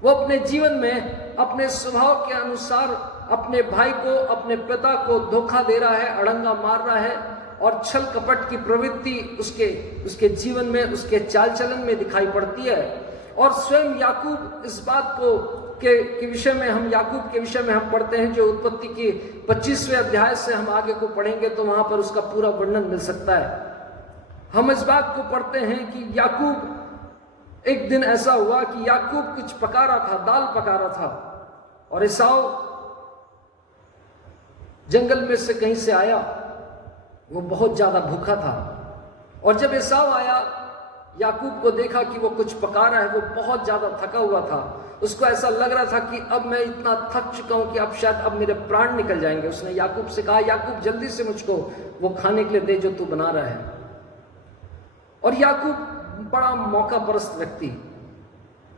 वो अपने जीवन में अपने स्वभाव के अनुसार अपने भाई को, अपने पिता को धोखा दे रहा है, अड़ंगा मार रहा है और छल कपट की प्रवृत्ति उसके जीवन में, उसके चाल चलन में दिखाई पड़ती है। और स्वयं याकूब इस बात को के विषय में, हम याकूब के विषय में हम पढ़ते हैं, जो उत्पत्ति की 25वें अध्याय से हम आगे को पढ़ेंगे तो वहां पर उसका पूरा वर्णन मिल सकता है। हम इस बात को पढ़ते हैं कि याकूब, एक दिन ऐसा हुआ कि याकूब कुछ पका रहा था, दाल पका रहा था और एसाव जंगल में से कहीं से आया। वो बहुत ज्यादा भूखा था और जब एसाव आया, याकूब को देखा कि वो कुछ पका रहा है, वो बहुत ज्यादा थका हुआ था। उसको ऐसा लग रहा था कि अब मैं इतना थक चुका हूं कि अब शायद अब मेरे प्राण निकल जाएंगे। उसने याकूब से कहा, याकूब जल्दी से मुझको वो खाने के लिए दे जो तू बना रहा है। और याकूब बड़ा मौका परस्त व्यक्ति,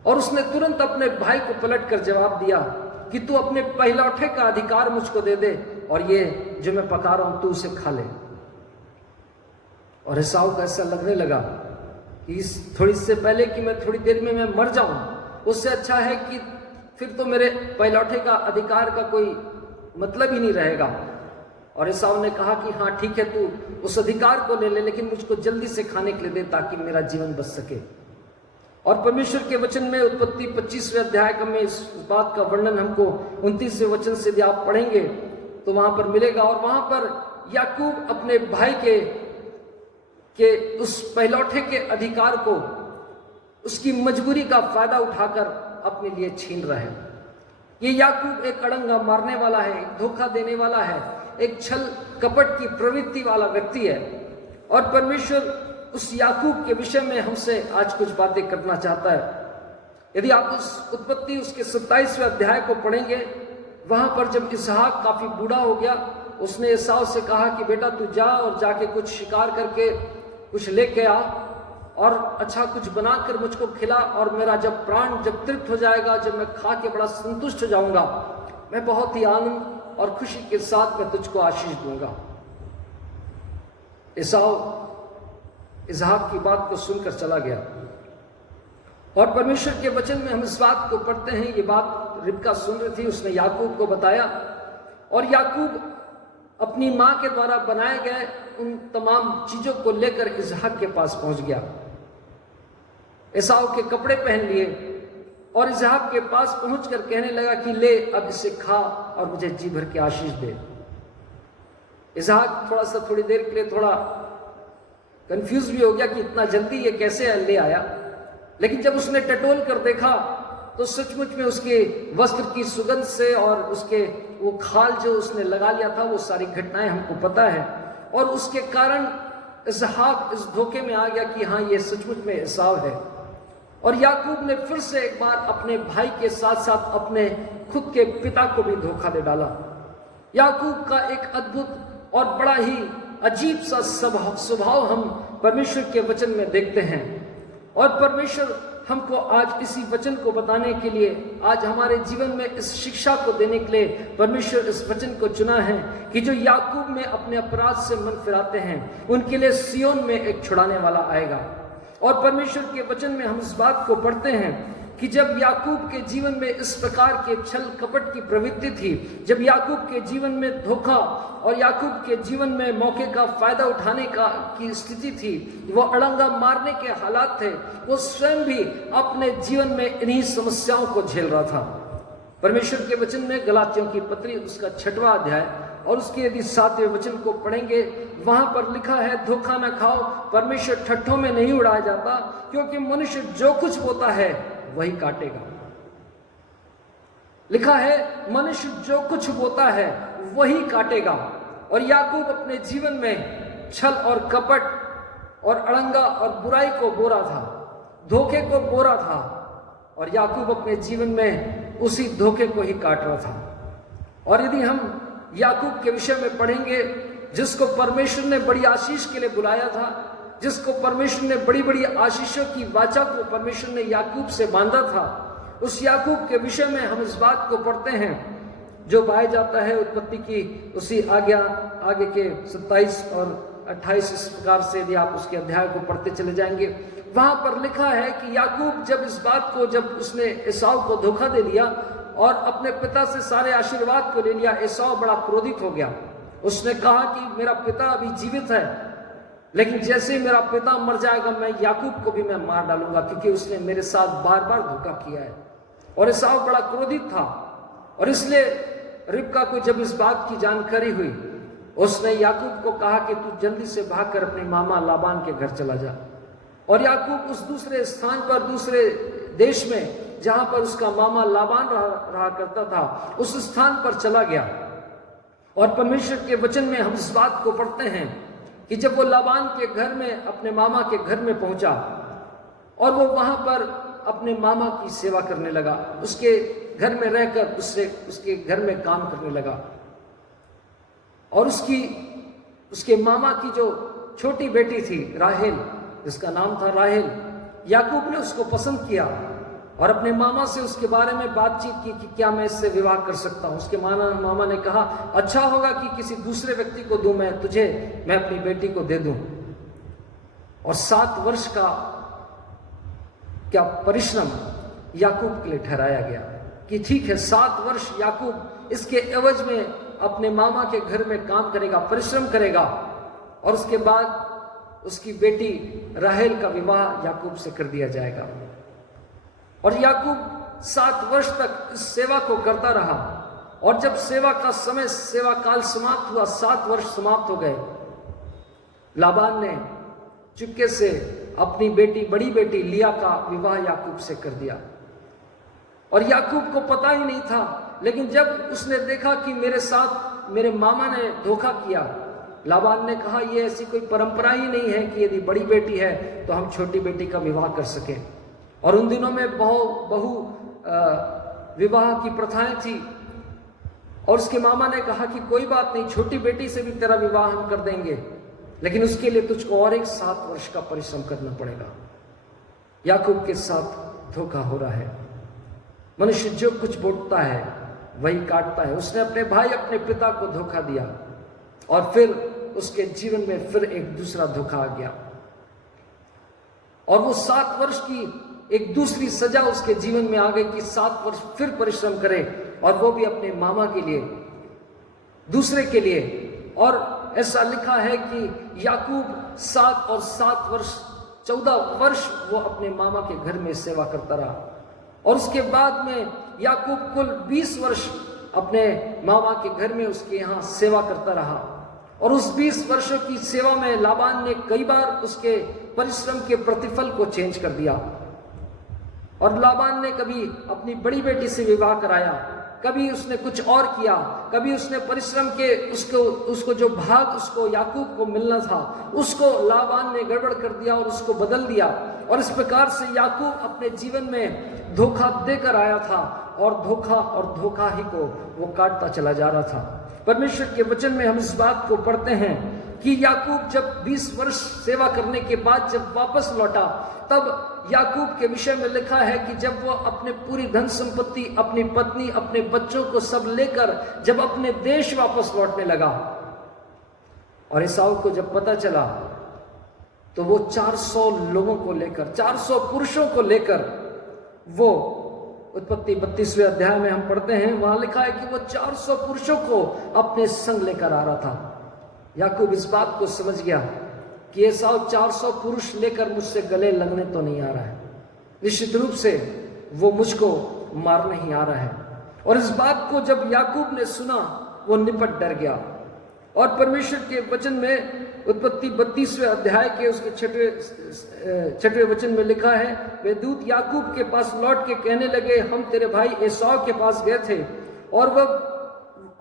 और उसने तुरंत अपने भाई को पलट कर जवाब दिया कि तू अपने पहलौठे का अधिकार मुझको दे दे और ये जो मैं पका रहा हूं तू उसे खा ले। और एसाव को ऐसा लगने लगा कि थोड़ी से पहले कि मैं थोड़ी देर में मैं मर जाऊं, उससे अच्छा है कि फिर तो मेरे पहलौठे का अधिकार का कोई मतलब ही नहीं रहेगा। और एसाव ने कहा कि हाँ ठीक है, तू उस अधिकार को ले ले, लेकिन मुझको जल्दी से खाने के लिए दे ताकि मेरा जीवन बच सके। और परमेश्वर के वचन में उत्पत्ति 25वें अध्याय का में इस बात का वर्णन हमको 29वें वचन से भी आप पढ़ेंगे तो वहां पर मिलेगा। और वहां पर याकूब अपने भाई के उस पहलौठे के अधिकार को, उसकी मजबूरी का फायदा उठाकर अपने लिए छीन रहा है। ये याकूब एक अड़ंगा मारने वाला है, एक धोखा देने वाला है, एक छल कपट की प्रवृत्ति वाला व्यक्ति है। और परमेश्वर उस याकूब के विषय में हमसे आज कुछ बातें करना चाहता है। यदि आप उस उत्पत्ति उसके 27वें अध्याय को पढ़ेंगे, वहां पर जब इसहाक काफी बूढ़ा हो गया, उसने एसाव से कहा कि बेटा तू जा और जाके कुछ शिकार करके कुछ लेके आ और अच्छा कुछ बनाकर मुझको खिला, और मेरा जब प्राण जब तृप्त हो जाएगा, जब मैं खा के बड़ा संतुष्ट हो जाऊंगा, मैं बहुत ही आनंद और खुशी के साथ मैं तुझको आशीष दूंगा। एसाव इसहाक की बात को सुनकर चला गया। और परमेश्वर के वचन में हम इस बात को पढ़ते हैं, ये बात रिबका सुन रही थी, उसने याकूब को बताया, और याकूब अपनी मां के द्वारा बनाए गए उन तमाम चीजों को लेकर इसहाक के पास पहुंच गया। एसाव के कपड़े पहन लिए और इसहाक के पास पहुंचकर कहने लगा कि ले अब इसे खा और मुझे जी भर के आशीष दे। इसहाक थोड़ी देर के लिए थोड़ा कंफ्यूज भी हो गया कि इतना जल्दी ये कैसे ले आया, लेकिन जब उसने टटोल कर देखा तो सचमुच में उसके वस्त्र की सुगंध से और उसके वो खाल जो उसने लगा लिया था, वो सारी घटनाएं हमको पता है, और उसके कारण इसहाक इस धोखे में आ गया कि हाँ ये सचमुच में एसाव है। और याकूब ने फिर से एक बार अपने भाई के साथ साथ अपने खुद के पिता को भी धोखा दे डाला। याकूब का एक अद्भुत और बड़ा ही अजीब सा स्वभाव हम परमेश्वर के वचन में देखते हैं, और परमेश्वर हमको आज इसी वचन को बताने के लिए, आज हमारे जीवन में इस शिक्षा को देने के लिए परमेश्वर इस वचन को चुना है कि जो याकूब में अपने अपराध से मन फिराते हैं उनके लिए सियोन में एक छुड़ाने वाला आएगा। और परमेश्वर के वचन में हम इस बात को पढ़ते हैं कि जब याकूब के जीवन में इस प्रकार के छल कपट की प्रवृत्ति थी, जब याकूब के जीवन में धोखा और याकूब के जीवन में मौके का फायदा उठाने की स्थिति थी, वो अड़ंगा मारने के हालात थे, वो स्वयं भी अपने जीवन में इन्हीं समस्याओं को झेल रहा था। परमेश्वर के वचन में गलातियों की पत्री उसका 6वां अध्याय और उसके यदि 7वें वचन को पढ़ेंगे, वहां पर लिखा है, धोखा न खाओ, परमेश्वर ठट्ठों में नहीं उड़ाया जाता, क्योंकि मनुष्य जो कुछ बोता है वही काटेगा। लिखा है मनुष्य जो कुछ बोता है वही काटेगा। और याकूब अपने जीवन में छल और कपट और अड़ंगा और बुराई को बो रहा था, धोखे को बो रहा था, और याकूब अपने जीवन में उसी धोखे को ही काट रहा था। और यदि हम याकूब के विषय में पढ़ेंगे, जिसको परमेश्वर ने बड़ी आशीष के लिए बुलाया था, जिसको परमेश्वर ने बड़ी बड़ी आशीषों की वाचा को परमेश्वर ने याकूब से बांधा था, उस याकूब के विषय में हम इस बात को पढ़ते हैं जो पाया जाता है उत्पत्ति की उसी आगे के 27 और 28 इस प्रकार से यदि आप उसके अध्याय को पढ़ते चले जाएंगे, वहां पर लिखा है कि याकूब जब इस बात को, जब उसने एसाव को धोखा दे लिया और अपने पिता से सारे आशीर्वाद को ले लिया, एसाव बड़ा क्रोधित हो गया। उसने कहा कि मेरा पिता अभी जीवित है, लेकिन जैसे ही मेरा पिता मर जाएगा मैं याकूब को भी मैं मार डालूंगा, क्योंकि उसने मेरे साथ बार बार धोखा किया है। और एसाव बड़ा क्रोधित था, और इसलिए रिबका को जब इस बात की जानकारी हुई, उसने याकूब को कहा कि तू जल्दी से भागकर अपने मामा लाबान के घर चला जा। और याकूब उस दूसरे स्थान पर, दूसरे देश में जहां पर उसका मामा लाबान रहा करता था, उस स्थान पर चला गया। और परमेश्वर के वचन में हम इस बात को पढ़ते हैं कि जब वो लाबान के घर में, अपने मामा के घर में पहुंचा और वो वहां पर अपने मामा की सेवा करने लगा, उसके घर में रहकर उसके घर में काम करने लगा। और उसके मामा की जो छोटी बेटी थी राहेल, जिसका नाम था राहेल, याकूब ने उसको पसंद किया और अपने मामा से उसके बारे में बातचीत की कि क्या मैं इससे विवाह कर सकता हूं। उसके मामा ने कहा अच्छा होगा कि किसी दूसरे व्यक्ति को दूं, मैं अपनी बेटी को दे दूं। और 7 वर्ष का क्या परिश्रम याकूब के लिए ठहराया गया कि ठीक है, 7 वर्ष याकूब इसके एवज में अपने मामा के घर में काम करेगा, परिश्रम करेगा, और उसके बाद उसकी बेटी राहेल का विवाह याकूब से कर दिया जाएगा। और याकूब 7 वर्ष तक इस सेवा को करता रहा, और जब सेवा काल समाप्त हुआ, 7 वर्ष समाप्त हो गए, लाबान ने चुपके से अपनी बड़ी बेटी लिया का विवाह याकूब से कर दिया। और याकूब को पता ही नहीं था, लेकिन जब उसने देखा कि मेरे साथ मेरे मामा ने धोखा किया, लाबान ने कहा ये ऐसी कोई परंपरा ही नहीं है कि यदि बड़ी बेटी है तो हम छोटी बेटी का विवाह कर सकें। और उन दिनों में बहु विवाह की प्रथाएं थी, और उसके मामा ने कहा कि कोई बात नहीं, छोटी बेटी से भी तेरा विवाह हम कर देंगे। लेकिन उसके लिए तुझको और एक 7 वर्ष का परिश्रम करना पड़ेगा। याकूब के साथ धोखा हो रहा है। मनुष्य जो कुछ बोता है वही काटता है। उसने अपने भाई, अपने पिता को धोखा दिया और फिर उसके जीवन में फिर एक दूसरा धोखा आ गया और वो 7 वर्ष की एक दूसरी सजा उसके जीवन में आ गई कि 7 वर्ष फिर परिश्रम करे, और वो भी अपने मामा के लिए, दूसरे के लिए। और ऐसा लिखा है कि याकूब 7 और 7 वर्ष 14 वर्ष वो अपने मामा के घर में सेवा करता रहा, और उसके बाद में याकूब कुल 20 वर्ष अपने मामा के घर में उसके यहाँ सेवा करता रहा। और उस 20 वर्षों की सेवा में लाबान ने कई बार उसके परिश्रम के प्रतिफल को चेंज कर दिया। और लाबान ने कभी अपनी बड़ी बेटी से विवाह कराया, कभी उसने कुछ और किया, कभी उसने परिश्रम के उसको जो भाग उसको याकूब को मिलना था उसको लाबान ने गड़बड़ कर दिया और उसको बदल दिया। और इस प्रकार से याकूब अपने जीवन में धोखा देकर आया था और धोखा ही को वो काटता चला जा रहा था। परमेश्वर के वचन में हम इस बात को पढ़ते हैं कि याकूब जब 20 वर्ष सेवा करने के बाद जब वापस लौटा, तब याकूब के विषय में लिखा है कि जब वो अपने पूरी धन संपत्ति, अपनी पत्नी, अपने बच्चों को सब लेकर जब अपने देश वापस लौटने लगा, और एसाव को जब पता चला तो वो 400 लोगों को लेकर, 400 पुरुषों को लेकर, वो उत्पत्ति 32वें अध्याय में हम पढ़ते हैं, वहां लिखा है कि वो 400 पुरुषों को अपने संग लेकर आ रहा था। याकूब इस बात को समझ गया कि एसाव 400 पुरुष लेकर मुझसे गले लगने तो नहीं आ रहा है, निश्चित रूप से वो मुझको मारने ही आ रहा है। और इस बात को जब याकूब ने सुना वो निपट डर गया। और परमेश्वर के वचन में उत्पत्ति 32वें अध्याय के उसके 6वें वचन में लिखा है, वे दूत याकूब के पास लौट के कहने लगे, हम तेरे भाई एसाव के पास गए थे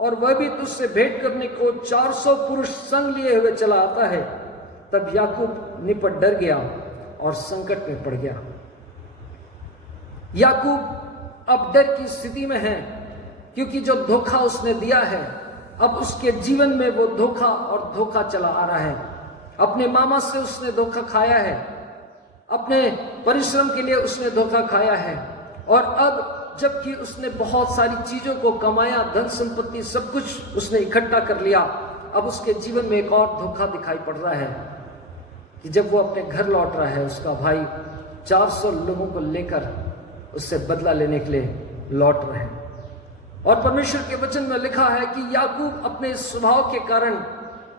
और वह भी तुझसे भेंट करने को 400 पुरुष संग लिए हुए चला आता है। तब याकूब निपट डर गया और संकट में पड़ गया। याकूब अब डर की स्थिति में है, क्योंकि जो धोखा उसने दिया है अब उसके जीवन में वो धोखा चला आ रहा है। अपने मामा से उसने धोखा खाया है, अपने परिश्रम के लिए उसने धोखा खाया है, और अब जबकि उसने बहुत सारी चीजों को कमाया, धन संपत्ति सब कुछ उसने इकट्ठा कर लिया, अब उसके जीवन में एक और धोखा दिखाई पड़ रहा है कि जब वो अपने घर लौट रहा है, उसका भाई 400 लोगों को लेकर उससे बदला लेने के लिए लौट रहे हैं। और परमेश्वर के वचन में लिखा है कि याकूब अपने स्वभाव के कारण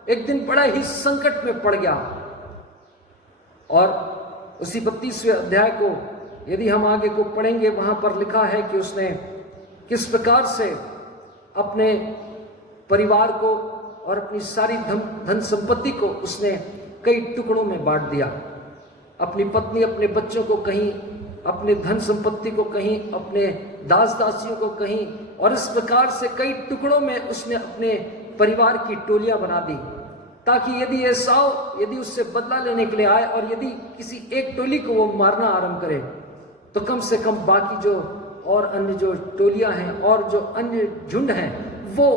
एक दिन बड़ा ही संकट में पड़ गया। और उसी 32वें अध्याय को यदि हम आगे को पढ़ेंगे, वहां पर लिखा है कि उसने किस प्रकार से अपने परिवार को और अपनी सारी धन संपत्ति को उसने कई टुकड़ों में बांट दिया। अपनी पत्नी, अपने बच्चों को कहीं, अपने धन संपत्ति को कहीं, अपने दास दासियों को कहीं, और इस प्रकार से कई टुकड़ों में उसने अपने परिवार की टोलियां बना दी, ताकि यदि एसाव यदि उससे बदला लेने के लिए आए और यदि किसी एक टोली को वो मारना आरंभ करे तो कम से कम बाकी जो और अन्य जो टोलियां हैं और जो अन्य झुंड हैं वो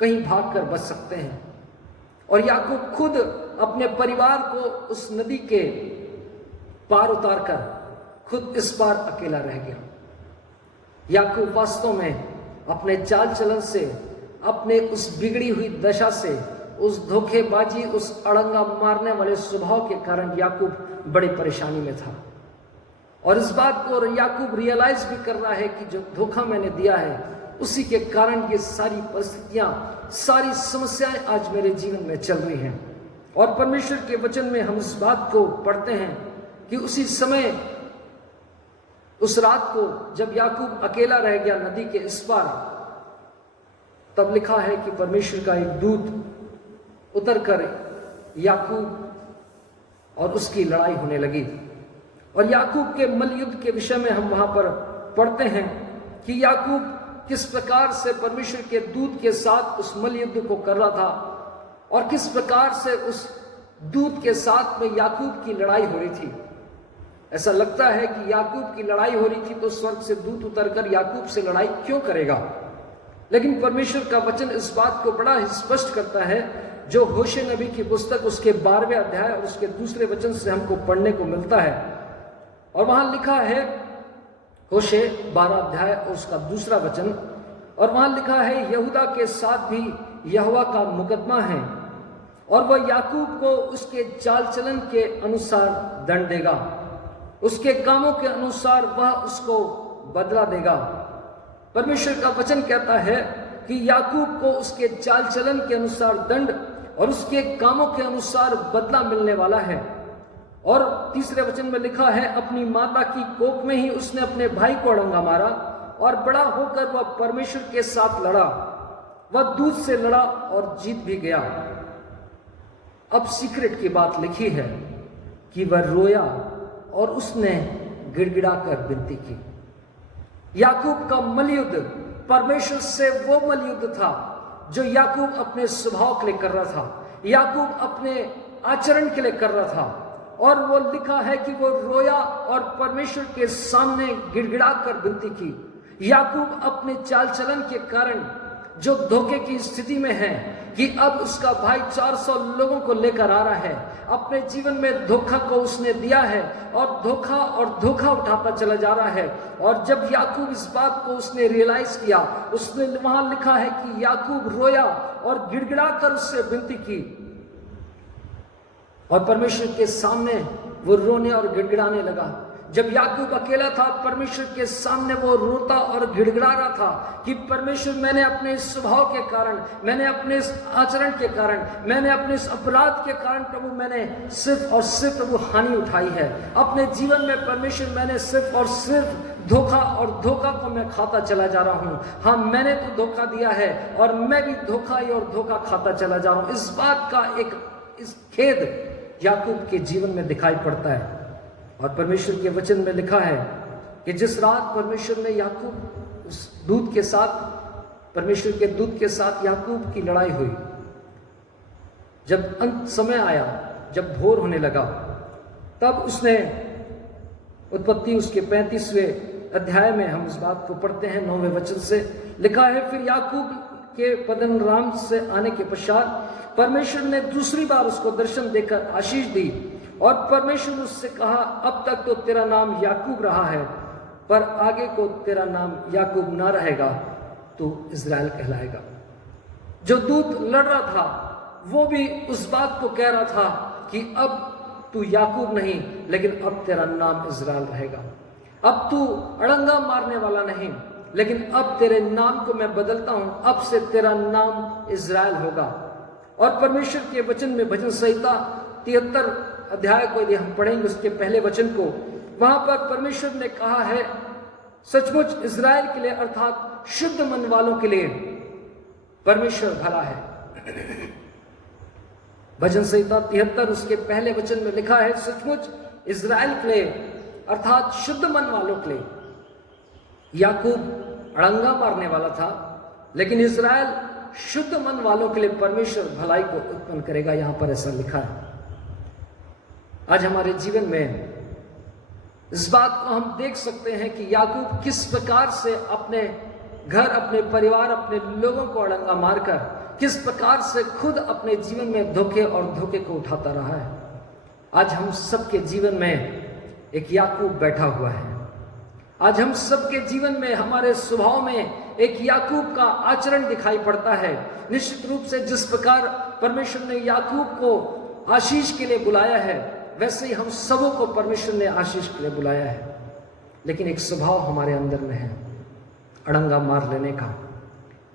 कहीं भागकर बच सकते हैं। और याकूब खुद अपने परिवार को उस नदी के पार उतारकर खुद इस पार अकेला रह गया। याकूब वास्तव में अपने चाल चलन से, अपने उस बिगड़ी हुई दशा से, उस धोखेबाजी, उस अड़ंगा मारने वाले स्वभाव के कारण याकूब बड़ी परेशानी में था। और इस बात को याकूब रियलाइज भी कर रहा है कि जो धोखा मैंने दिया है उसी के कारण ये सारी परिस्थितियां, सारी समस्याएं आज मेरे जीवन में चल रही हैं। और परमेश्वर के वचन में हम इस बात को पढ़ते हैं कि उसी समय, उस रात को जब याकूब अकेला रह गया नदी के इस पार, तब लिखा है कि परमेश्वर का एक दूत उतरकर याकूब और उसकी लड़ाई होने लगी। और याकूब के मलयुद्ध के विषय में हम वहां पर पढ़ते हैं कि याकूब किस प्रकार से परमेश्वर के दूत के साथ उस मलयुद्ध को कर रहा था और किस प्रकार से उस दूत के साथ में याकूब की लड़ाई हो रही थी। ऐसा लगता है कि याकूब की लड़ाई हो रही थी तो स्वर्ग से दूत उतरकर याकूब से लड़ाई क्यों करेगा, लेकिन परमेश्वर का वचन इस बात को बड़ा ही स्पष्ट करता है। जो होशे नबी की पुस्तक उसके 12वें अध्याय और उसके दूसरे वचन से हमको पढ़ने को मिलता है। और वहां लिखा है, होशे 12 अध्याय और उसका दूसरा वचन, और वहां लिखा है, यहूदा के साथ भी यहोवा का मुकदमा है और वह याकूब को उसके चाल चलन के अनुसार दंड देगा, उसके कामों के अनुसार वह उसको बदला देगा। परमेश्वर का वचन कहता है कि याकूब को उसके चाल चलन के अनुसार दंड और उसके कामों के अनुसार बदला मिलने वाला है। और तीसरे वचन में लिखा है, अपनी माता की कोख में ही उसने अपने भाई को अड़ंगा मारा और बड़ा होकर वह परमेश्वर के साथ लड़ा, वह दूध से लड़ा और जीत भी गया। अब सीक्रेट की बात लिखी है कि वह रोया और उसने गिड़गिड़ा कर विनती की। याकूब का मलयुद्ध परमेश्वर से वो मलयुद्ध था जो याकूब अपने स्वभाव के लिए कर रहा था, याकूब अपने आचरण के लिए कर रहा था। और वो लिखा है कि वो रोया और परमेश्वर के सामने गिड़गिड़ा कर विनती की। याकूब अपने चाल चलन के कारण जो धोखे की स्थिति में है कि अब उसका भाई 400 लोगों को लेकर आ रहा है, अपने जीवन में धोखा को उसने दिया है और धोखा उठाता चला जा रहा है। और जब याकूब इस बात को उसने रियलाइज किया, उसने वहां लिखा है कि याकूब रोया और गिड़गिड़ा कर उससे विनती की। और परमेश्वर के सामने वो रोने और गिड़गिड़ाने लगा। जब याकूब अकेला था, परमेश्वर के सामने वो रोता और गिड़गिड़ा रहा था कि परमेश्वर, मैंने अपने इस स्वभाव के कारण, मैंने अपने इस आचरण के कारण, मैंने अपने इस अपराध के कारण प्रभु, मैंने सिर्फ और सिर्फ प्रभु हानि उठाई है अपने जीवन में। परमेश्वर, मैंने सिर्फ और सिर्फ धोखा को मैं खाता चला जा रहा हूँ। हाँ, मैंने तो धोखा दिया है और मैं भी धोखा खाता चला जा रहा हूँ। इस बात का इस खेद याकूब के जीवन में दिखाई पड़ता है। और परमेश्वर के वचन में लिखा है कि जिस रात परमेश्वर ने याकूब उस दूत के साथ, परमेश्वर के दूत के साथ याकूब की लड़ाई हुई, जब अंत समय आया, जब भोर होने लगा, तब उसने उत्पत्ति उसके 35वें अध्याय में हम इस बात को पढ़ते हैं 9वें वचन से लिखा है, फिर याकूब के पद्दनराम से आने के पश्चात परमेश्वर ने दूसरी बार उसको दर्शन देकर आशीष दी और परमेश्वर ने उससे कहा, अब तक तो तेरा नाम याकूब रहा है, पर आगे को तेरा नाम याकूब ना रहेगा, तू इज़राइल कहलाएगा। जो दूत लड़ रहा था वो भी उस बात को कह रहा था कि अब तू याकूब नहीं, लेकिन अब तेरा नाम इज़राइल रहेगा। अब तू अड़ंगा मारने वाला नहीं, लेकिन अब तेरे नाम को मैं बदलता हूं, अब से तेरा नाम इज़राइल होगा। और परमेश्वर के वचन में भजन संहिता 73 अध्याय को यदि हम पढ़ेंगे, उसके पहले वचन को, वहां पर परमेश्वर ने कहा है, सचमुच इज़राइल के लिए अर्थात शुद्ध मन वालों के लिए परमेश्वर भला है। भजन संहिता 73 उसके पहले वचन में लिखा है, सचमुच इज़राइल के लिए अर्थात शुद्ध मन वालों के लिए। याकूब अड़ंगा मारने वाला था, लेकिन इज़राइल शुद्ध मन वालों के लिए परमेश्वर भलाई को उत्पन्न करेगा, यहां पर ऐसा लिखा है। आज हमारे जीवन में इस बात को हम देख सकते हैं कि याकूब किस प्रकार से अपने घर, अपने परिवार, अपने लोगों को अड़ंगा मारकर किस प्रकार से खुद अपने जीवन में धोखे को उठाता रहा है। आज हम सबके जीवन में एक याकूब बैठा हुआ है। आज हम सबके जीवन में, हमारे स्वभाव में एक याकूब का आचरण दिखाई पड़ता है। निश्चित रूप से जिस प्रकार परमेश्वर ने याकूब को आशीष के लिए बुलाया है, वैसे ही हम सबों को परमेश्वर ने आशीष के लिए बुलाया है। लेकिन एक स्वभाव हमारे अंदर में है अड़ंगा मार लेने का,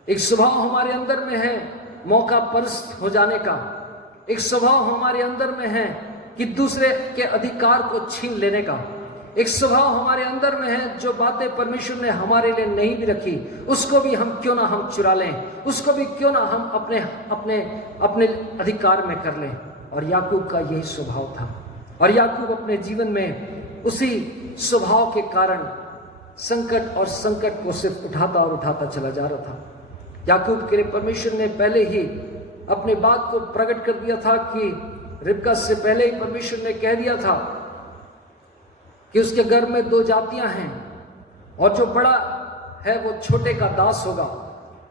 एक स्वभाव हमारे अंदर में है मौका परस्त हो जाने का, एक स्वभाव हमारे अंदर में है कि दूसरे के अधिकार को छीन लेने का, एक स्वभाव हमारे अंदर में है जो बातें परमेश्वर ने हमारे लिए नहीं भी रखी उसको भी हम क्यों ना हम चुरा लें, उसको भी क्यों ना हम अपने अपने अपने अधिकार में कर लें। और याकूब का यही स्वभाव था, और याकूब अपने जीवन में उसी स्वभाव के कारण संकट को सिर्फ उठाता चला जा रहा था। याकूब के लिए परमेश्वर ने पहले ही अपने बात को प्रकट कर दिया था कि रिबका से पहले ही परमेश्वर ने कह दिया था कि उसके घर में 2 जातियां हैं और जो बड़ा है वो छोटे का दास होगा।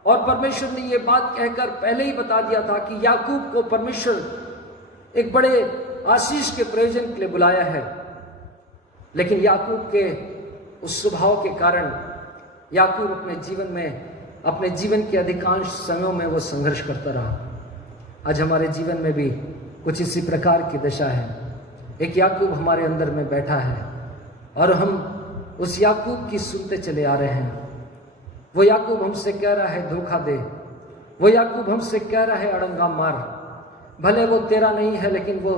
और परमेश्वर ने ये बात कहकर पहले ही बता दिया था कि याकूब को परमेश्वर एक बड़े आशीष के प्रयोजन के लिए बुलाया है। लेकिन याकूब के उस स्वभाव के कारण याकूब अपने जीवन के अधिकांश समयों में वो संघर्ष करता रहा। आज हमारे जीवन में भी कुछ इसी प्रकार की दशा है। एक याकूब हमारे अंदर में बैठा है और हम उस याकूब की सुनते चले आ रहे हैं। वो याकूब हमसे कह रहा है धोखा दे, वो याकूब हमसे कह रहा है अड़ंगा मार, भले वो तेरा नहीं है लेकिन वो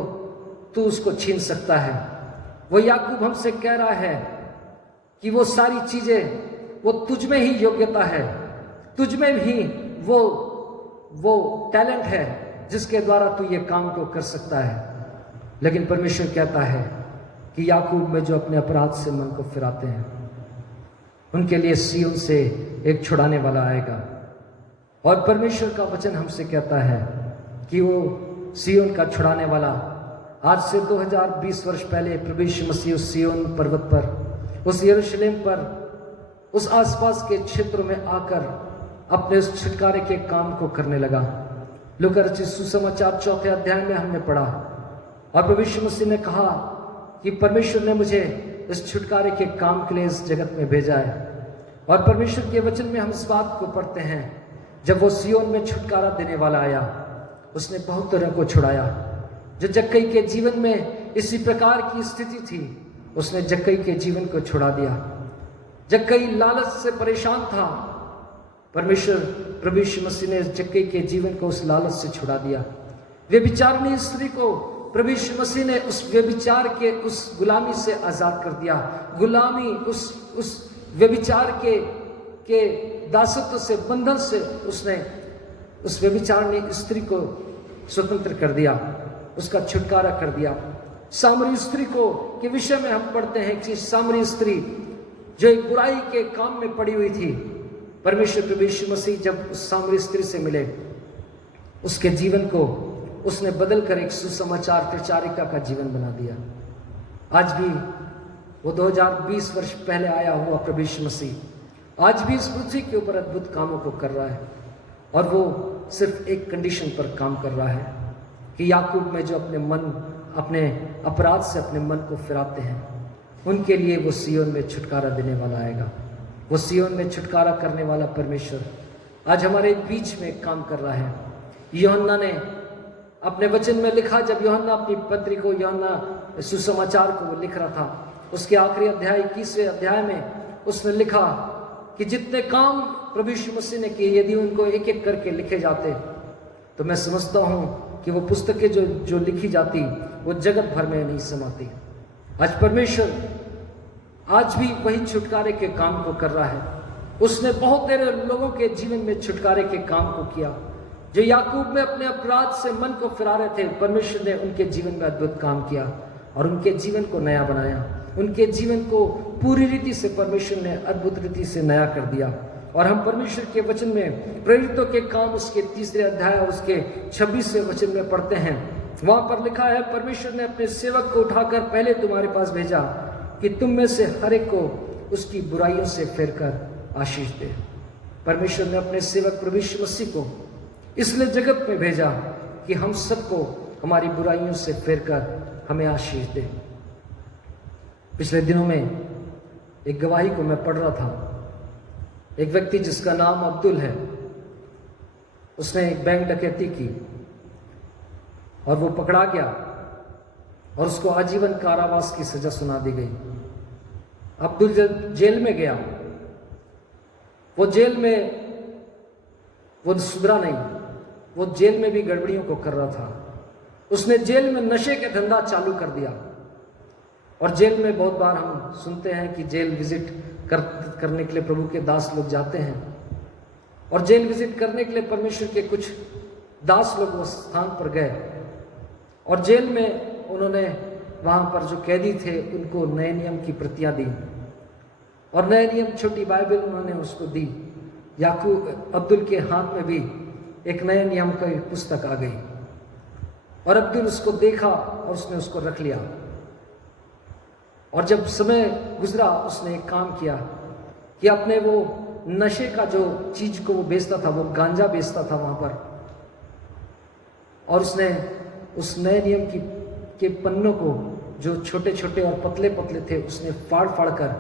तू उसको छीन सकता है। वो याकूब हमसे कह रहा है कि वो सारी चीजें वो तुझ में ही योग्यता है, तुझ में ही वो टैलेंट है जिसके द्वारा तू ये काम को कर सकता है। लेकिन परमेश्वर कहता है कि याकूब में जो अपने अपराध से मन को फिराते हैं उनके लिए सिय्योन से एक छुड़ाने वाला आएगा। और परमेश्वर का वचन हमसे कहता है कि वो सिय्योन का छुड़ाने वाला आज से 2020 वर्ष पहले प्रभु यीशु मसीह उस सिय्योन पर्वत पर, उस यरूशलेम पर, उस आसपास के क्षेत्रों में आकर अपने उस छुटकारे के काम को करने लगा। लूका रचित सुसमाचार 4 अध्याय में हमने पढ़ा और प्रभु यीशु मसीह ने कहा कि परमेश्वर ने मुझे इस छुटकारे के काम के लिए इस जगत में भेजा है। और परमेश्वर के वचन में हम इस बात को पढ़ते हैं, जब वो सिय्योन में छुटकारा देने वाला आया उसने बहुत तरह को छुड़ाया। जो जक्कई के जीवन में इसी प्रकार की स्थिति थी उसने जक्कई के जीवन को छुड़ा दिया। जक्कई लालच से परेशान था, परमेश्वर प्रभु यीशु मसीह ने जक्कई के जीवन को उस लालच से छुड़ा दिया। व्यभिचारिणी स्त्री को प्रभु यीशु मसीह ने उस व्यभिचार के उस गुलामी से आजाद कर दिया। गुलामी उस व्यभिचार के दासत्व से, बंधन से उसने उस व्यभिचारिणी स्त्री को स्वतंत्र कर दिया, उसका छुटकारा कर दिया। सामरी स्त्री को के विषय में हम पढ़ते हैं कि सामरी स्त्री जो एक बुराई के काम में पड़ी हुई थी, परमेश्वर प्रभु यीशु मसीह जब उस सामरी स्त्री से मिले उसके जीवन को उसने बदलकर एक सुसमाचार प्रचारिका का जीवन बना दिया। आज भी वो 2020 वर्ष पहले आया हुआ प्रभु यीशु मसीह आज भी इस पृथ्वी के ऊपर अद्भुत कामों को कर रहा है। और वो सिर्फ एक कंडीशन पर काम कर रहा है कि याकूब में जो अपने अपराध से अपने मन को फिराते हैं उनके लिए वो सिय्योन में छुटकारा देने वाला आएगा। वो सिय्योन में छुटकारा करने वाला परमेश्वर आज हमारे बीच में काम कर रहा है। यूहन्ना ने अपने वचन में लिखा, जब यूहन्ना अपनी पत्री को, यूहन्ना सुसमाचार को वो लिख रहा था, उसके आखिरी अध्याय 21वें अध्याय में उसने लिखा कि जितने काम प्रभु यीशु मसीह ने किए यदि उनको एक एक करके लिखे जाते तो मैं समझता हूँ कि वो पुस्तकें जो लिखी जाती वो जगत भर में नहीं समाती। आज परमेश्वर आज भी वही छुटकारे के काम को कर रहा है। उसने बहुत सारे लोगों के जीवन में छुटकारे के काम को किया। जो याकूब में अपने अपराध से मन को फिरा रहे थे, परमेश्वर ने उनके जीवन में अद्भुत काम किया और उनके जीवन को नया बनाया। उनके जीवन को पूरी रीति से परमेश्वर ने अद्भुत रीति से नया कर दिया। और हम परमेश्वर के वचन में प्रेरितों के काम उसके 3 अध्याय और उसके 26वें वचन में पढ़ते हैं। वहां पर लिखा है, परमेश्वर ने अपने सेवक को उठाकर पहले तुम्हारे पास भेजा कि तुम में से हर एक को उसकी बुराइयों से फेर कर आशीष दे। परमेश्वर ने अपने सेवक प्रभु यीशु मसीह को इसलिए जगत में भेजा कि हम सबको हमारी बुराइयों से फेर कर हमें आशीष दे। पिछले दिनों में एक गवाही को मैं पढ़ रहा था। एक व्यक्ति जिसका नाम अब्दुल है, उसने एक बैंक डकैती की और वो पकड़ा गया और उसको आजीवन कारावास की सजा सुना दी गई। अब्दुल जेल में गया, वो जेल में वो सुधरा नहीं, वो जेल में भी गड़बड़ियों को कर रहा था। उसने जेल में नशे के धंधा चालू कर दिया। और जेल में बहुत बार हम सुनते हैं कि जेल विजिट करने के लिए प्रभु के दास लोग जाते हैं और जेल विजिट करने के लिए परमेश्वर के कुछ दास लोग उस स्थान पर गए और जेल में उन्होंने वहाँ पर जो कैदी थे उनको नए नियम की प्रतियां दी और नए नियम छोटी बाइबल उन्होंने उसको दी। याकूब अब्दुल के हाथ में भी एक नए नियम की पुस्तक आ गई और अब्दुल उसको देखा और उसने उसको रख लिया। और जब समय गुजरा उसने एक काम किया कि अपने वो नशे का जो चीज को वो बेचता था, वो गांजा बेचता था वहां पर। और उसने उस नए नियम के पन्नों को जो छोटे छोटे और पतले पतले थे, उसने फाड़ फाड़ कर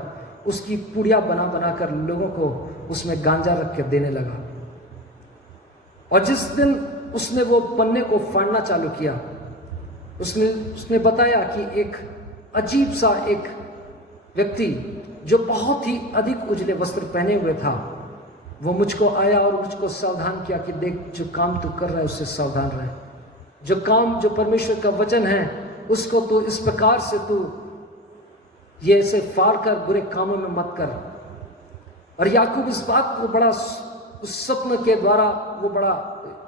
उसकी पुड़िया बना बना कर लोगों को उसमें गांजा रख के देने लगा। और जिस दिन उसने वो पन्ने को फाड़ना चालू किया, उसने बताया कि एक अजीब सा एक व्यक्ति जो बहुत ही अधिक उजले वस्त्र पहने हुए था, वो मुझको आया और मुझको सावधान किया कि देख, जो काम तू कर रहा है उससे सावधान रहे। जो काम, जो परमेश्वर का वचन है, उसको तू इस प्रकार से तू ये ऐसे फाड़ कर बुरे कामों में मत कर। और याकूब इस बात को बड़ा उस स्वप्न के द्वारा, वो बड़ा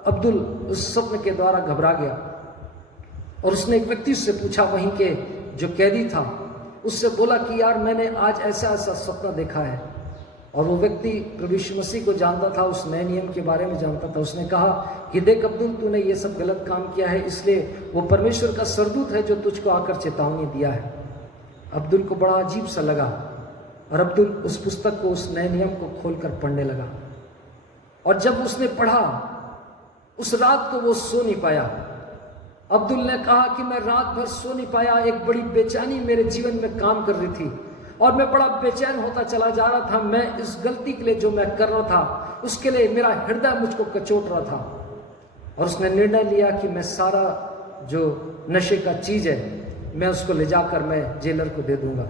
अब्दुल उस स्वप्न के द्वारा घबरा गया। और उसने एक व्यक्ति से पूछा, वहीं के जो कैदी था, उससे बोला कि यार मैंने आज ऐसा ऐसा सपना देखा है। और वो व्यक्ति प्रभु यीशु मसीह को जानता था, उस नए नियम के बारे में जानता था। उसने कहा कि देख अब्दुल, तूने ये सब गलत काम किया है, इसलिए वो परमेश्वर का सरदूत है जो तुझको आकर चेतावनी दिया है। अब्दुल को बड़ा अजीब सा लगा और अब्दुल उस पुस्तक को, उस नए नियम को खोलकर पढ़ने लगा। और जब उसने पढ़ा, उस रात को वो सो नहीं पाया। अब्दुल ने कहा कि मैं रात भर सो नहीं पाया, एक बड़ी बेचैनी मेरे जीवन में काम कर रही थी और मैं बड़ा बेचैन होता चला जा रहा था। मैं इस गलती के लिए जो मैं कर रहा था, उसके लिए मेरा हृदय मुझको कचोट रहा था। और उसने निर्णय लिया कि मैं सारा जो नशे का चीज है, मैं उसको ले जाकर मैं जेलर को दे दूंगा।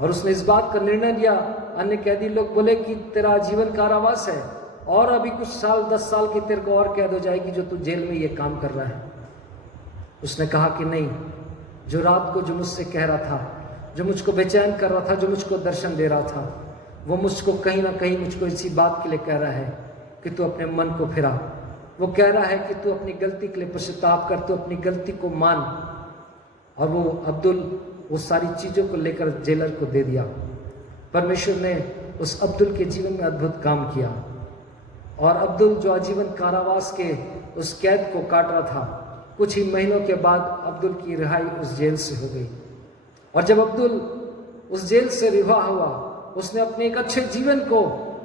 और उसने इस बात का निर्णय लिया। अन्य कैदी लोग बोले कि तेरा जीवन कारावास है और अभी कुछ साल, 10 साल की तेरे को और कैद हो जाएगी जो तू जेल में ये काम कर रहा है। उसने कहा कि नहीं, जो रात को जो मुझसे कह रहा था, जो मुझको बेचैन कर रहा था, जो मुझको दर्शन दे रहा था, वो मुझको कहीं ना कहीं मुझको इसी बात के लिए कह रहा है कि तू अपने मन को फिरा। वो कह रहा है कि तू अपनी गलती के लिए पश्चाताप कर, तू अपनी गलती को मान। और वो अब्दुल वो सारी चीज़ों को लेकर जेलर को दे दिया। परमेश्वर ने उस अब्दुल के जीवन में अद्भुत काम किया और अब्दुल जो आजीवन कारावास के उस कैद को काट रहा था, कुछ ही महीनों के बाद अब्दुल की रिहाई उस जेल से हो गई। और जब अब्दुल उस जेल से रिहा हुआ, उसने अपने एक अच्छे जीवन को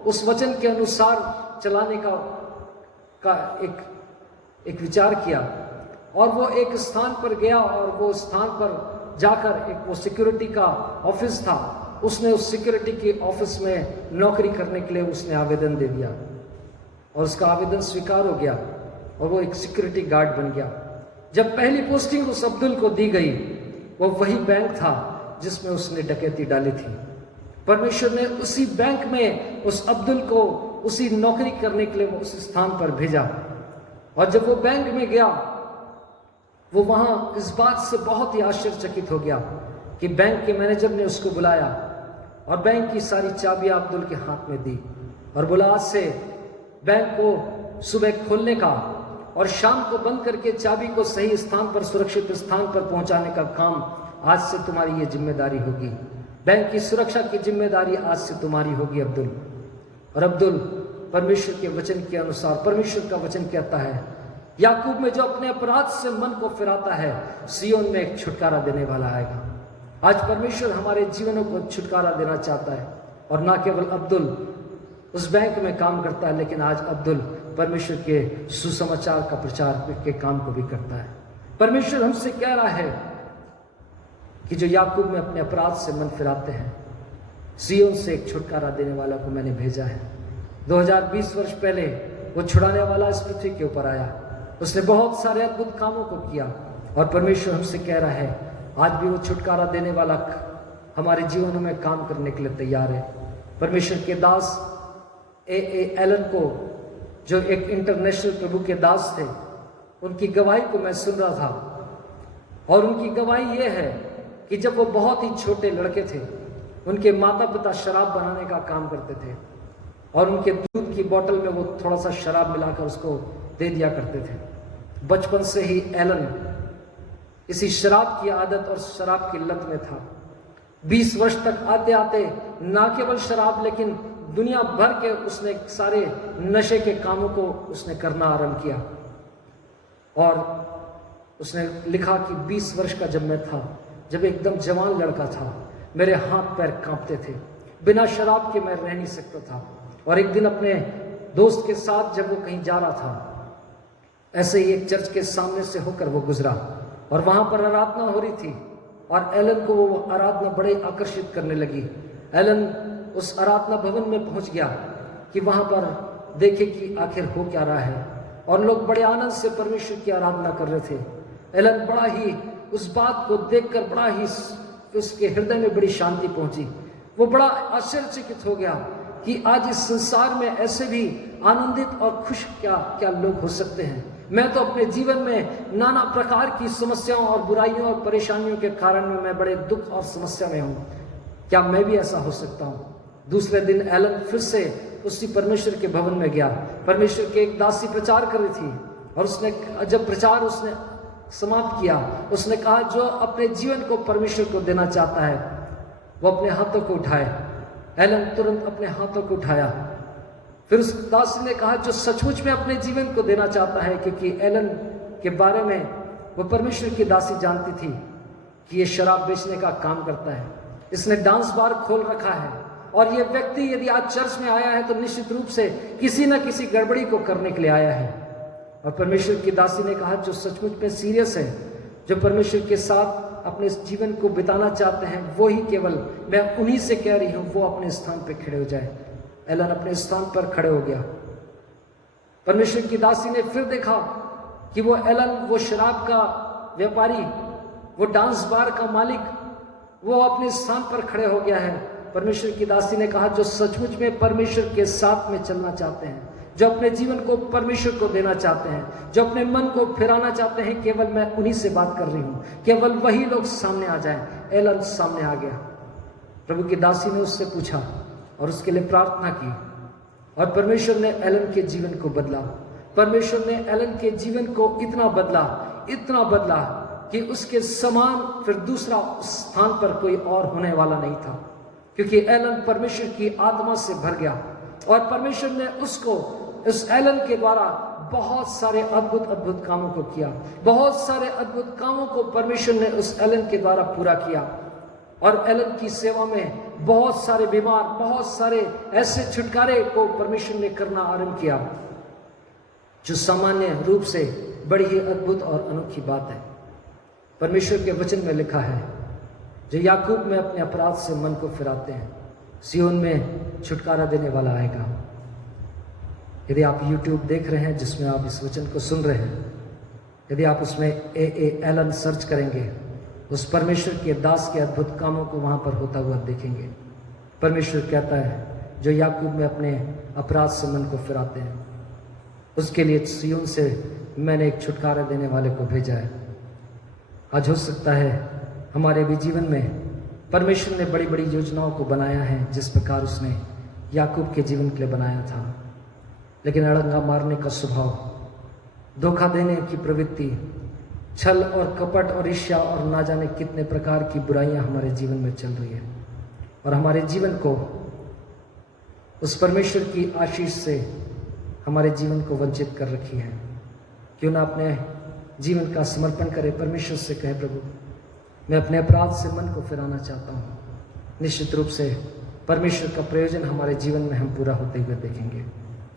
उस वचन के अनुसार चलाने का एक विचार किया। और वो एक स्थान पर गया और वो स्थान पर जाकर एक वो सिक्योरिटी का ऑफिस था, उसने उस सिक्योरिटी के ऑफिस में नौकरी करने के लिए उसने आवेदन दे दिया और उसका आवेदन स्वीकार हो गया और वो एक सिक्योरिटी गार्ड बन गया। जब पहली पोस्टिंग उस अब्दुल को दी गई, वो वही बैंक था जिसमें उसने डकैती डाली थी। परमेश्वर ने उसी बैंक में उस अब्दुल को उसी नौकरी करने के लिए वो उस स्थान पर भेजा। और जब वो बैंक में गया, वो वहां इस बात से बहुत ही आश्चर्यचकित हो गया कि बैंक के मैनेजर ने उसको बुलाया और बैंक की सारी चाबियां अब्दुल के हाथ में दी और बोला, आज से बैंक को सुबह खोलने का और शाम को बंद करके चाबी को सही स्थान पर, सुरक्षित स्थान पर पहुंचाने का काम आज से तुम्हारी ये जिम्मेदारी होगी। बैंक की सुरक्षा की जिम्मेदारी आज से तुम्हारी होगी अब्दुल। और अब्दुल परमेश्वर के वचन के अनुसार, परमेश्वर का वचन कहता है, याकूब में जो अपने अपराध से मन को फिराता है, सियोन में एक छुटकारा देने वाला आएगा। आज परमेश्वर हमारे जीवनों को छुटकारा देना चाहता है। और ना केवल अब्दुल उस बैंक में काम करता है, लेकिन आज अब्दुल परमेश्वर के सुसमाचार का प्रचार के काम को भी करता है। परमेश्वर हमसे कह रहा है कि जो याकूब में अपने अपराध से मन फिराते हैं, सियोन से एक छुटकारा देने वाला को मैंने भेजा है। 2020 वर्ष पहले वो छुड़ाने वाला इस पृथ्वी के ऊपर आया। उसने बहुत सारे अद्भुत कामों को किया और परमेश्वर हमसे कह रहा है, आज भी वो छुटकारा देने वाला हमारे जीवनों में काम करने के लिए तैयार है। परमेश्वर के दास ए एलन को, जो एक इंटरनेशनल प्रभु के दास थे, उनकी गवाही को मैं सुन रहा था और उनकी गवाही ये है कि जब वो बहुत ही छोटे लड़के थे, उनके माता पिता शराब बनाने का काम करते थे और उनके दूध की बोतल में वो थोड़ा सा शराब मिलाकर उसको दे दिया करते थे। बचपन से ही एलन इसी शराब की आदत और शराब की लत में था। 20 वर्ष तक आते आते ना केवल शराब, लेकिन दुनिया भर के उसने सारे नशे के कामों को उसने करना आरंभ किया। और उसने लिखा कि 20 वर्ष का जब मैं था, जब एकदम जवान लड़का था, मेरे हाथ पैर कांपते थे, बिना शराब के मैं रह नहीं सकता था। और एक दिन अपने दोस्त के साथ जब वो कहीं जा रहा था, ऐसे ही एक चर्च के सामने से होकर वो गुजरा और वहां पर आराधना हो रही थी और एलन को वो आराधना बड़े आकर्षित करने लगी। एलन उस आराधना भवन में पहुंच गया कि वहां पर देखे कि आखिर हो क्या रहा है, और लोग बड़े आनंद से परमेश्वर की आराधना कर रहे थे। एलन बड़ा ही उस बात को देखकर बड़ा ही उसके हृदय में बड़ी शांति पहुंची। वो बड़ा आश्चर्यचकित हो गया कि आज इस संसार में ऐसे भी आनंदित और खुश क्या लोग हो सकते हैं। मैं तो अपने जीवन में नाना प्रकार की समस्याओं और बुराइयों और परेशानियों के कारण में मैं बड़े दुख और समस्या में हूँ, क्या मैं भी ऐसा हो सकता हूँ? दूसरे दिन एलन फिर से उसी परमेश्वर के भवन में गया। परमेश्वर के एक दासी प्रचार कर रही थी और उसने जब प्रचार उसने समाप्त किया, उसने कहा जो अपने जीवन को परमेश्वर को देना चाहता है वो अपने हाथों को उठाए। एलन तुरंत अपने हाथों को उठाया। फिर उस दासी ने कहा जो सचमुच में अपने जीवन को देना चाहता है, क्योंकि एलन के बारे में वो परमेश्वर की दासी जानती थी कि ये शराब बेचने का काम करता है, इसने डांस बार खोल रखा है, और ये व्यक्ति यदि आज चर्च में आया है तो निश्चित रूप से किसी न किसी गड़बड़ी को करने के लिए आया है। और परमेश्वर की दासी ने कहा जो सचमुच में सीरियस है, जो परमेश्वर के साथ अपने जीवन को बिताना चाहते हैं, वो ही केवल, मैं उन्हीं से कह रही हूं, वो अपने स्थान पर खड़े हो जाए। एलन अपने स्थान पर खड़े हो गया। परमेश्वर की दासी ने फिर देखा कि वो एलन, वो शराब का व्यापारी, वो डांस बार का मालिक, वो अपने स्थान पर खड़े हो गया है। परमेश्वर की दासी ने कहा जो सचमुच में परमेश्वर के साथ में चलना चाहते हैं, जो अपने जीवन को परमेश्वर को देना चाहते हैं, जो अपने मन को फिराना चाहते हैं, केवल मैं उन्हीं से बात कर रही हूँ, केवल वही लोग सामने आ जाएं। एलन सामने आ गया। प्रभु की दासी ने उससे पूछा और उसके लिए प्रार्थना की, और परमेश्वर ने एलन के जीवन को बदला। परमेश्वर ने एलन के जीवन को इतना बदला कि उसके समान फिर दूसरा स्थान पर कोई और होने वाला नहीं था, क्योंकि एलन परमेश्वर की आत्मा से भर गया और परमेश्वर ने उसको, उस एलन के द्वारा बहुत सारे अद्भुत कामों को किया। बहुत सारे अद्भुत कामों को परमेश्वर ने उस एलन के द्वारा पूरा किया, और एलन की सेवा में बहुत सारे बीमार, बहुत सारे ऐसे छुटकारे को परमेश्वर ने करना आरंभ किया, जो सामान्य रूप से बड़ी ही अद्भुत और अनोखी बात है। परमेश्वर के वचन में लिखा है, जो याकूब में अपने अपराध से मन को फिराते हैं, सियोन में छुटकारा देने वाला आएगा। यदि आप YouTube देख रहे हैं जिसमें आप इस वचन को सुन रहे हैं, यदि आप उसमें एलन सर्च करेंगे, उस परमेश्वर के दास के अद्भुत कामों को वहां पर होता हुआ देखेंगे। परमेश्वर कहता है जो याकूब में अपने अपराध से मन को फिराते हैं, उसके लिए सियोन से मैंने एक छुटकारा देने वाले को भेजा है। आज हो सकता है हमारे भी जीवन में परमेश्वर ने बड़ी बड़ी योजनाओं को बनाया है, जिस प्रकार उसने याकूब के जीवन के लिए बनाया था, लेकिन अड़ंगा मारने का स्वभाव, धोखा देने की प्रवृत्ति, छल और कपट और ईर्ष्या और ना जाने कितने प्रकार की बुराइयां हमारे जीवन में चल रही है, और हमारे जीवन को उस परमेश्वर की आशीष से हमारे जीवन को वंचित कर रखी है। क्यों ना अपने जीवन का समर्पण करें, परमेश्वर से कहे प्रभु मैं अपने अपराध से मन को फिराना चाहता हूँ। निश्चित रूप से परमेश्वर का प्रयोजन हमारे जीवन में हम पूरा होते हुए देखेंगे।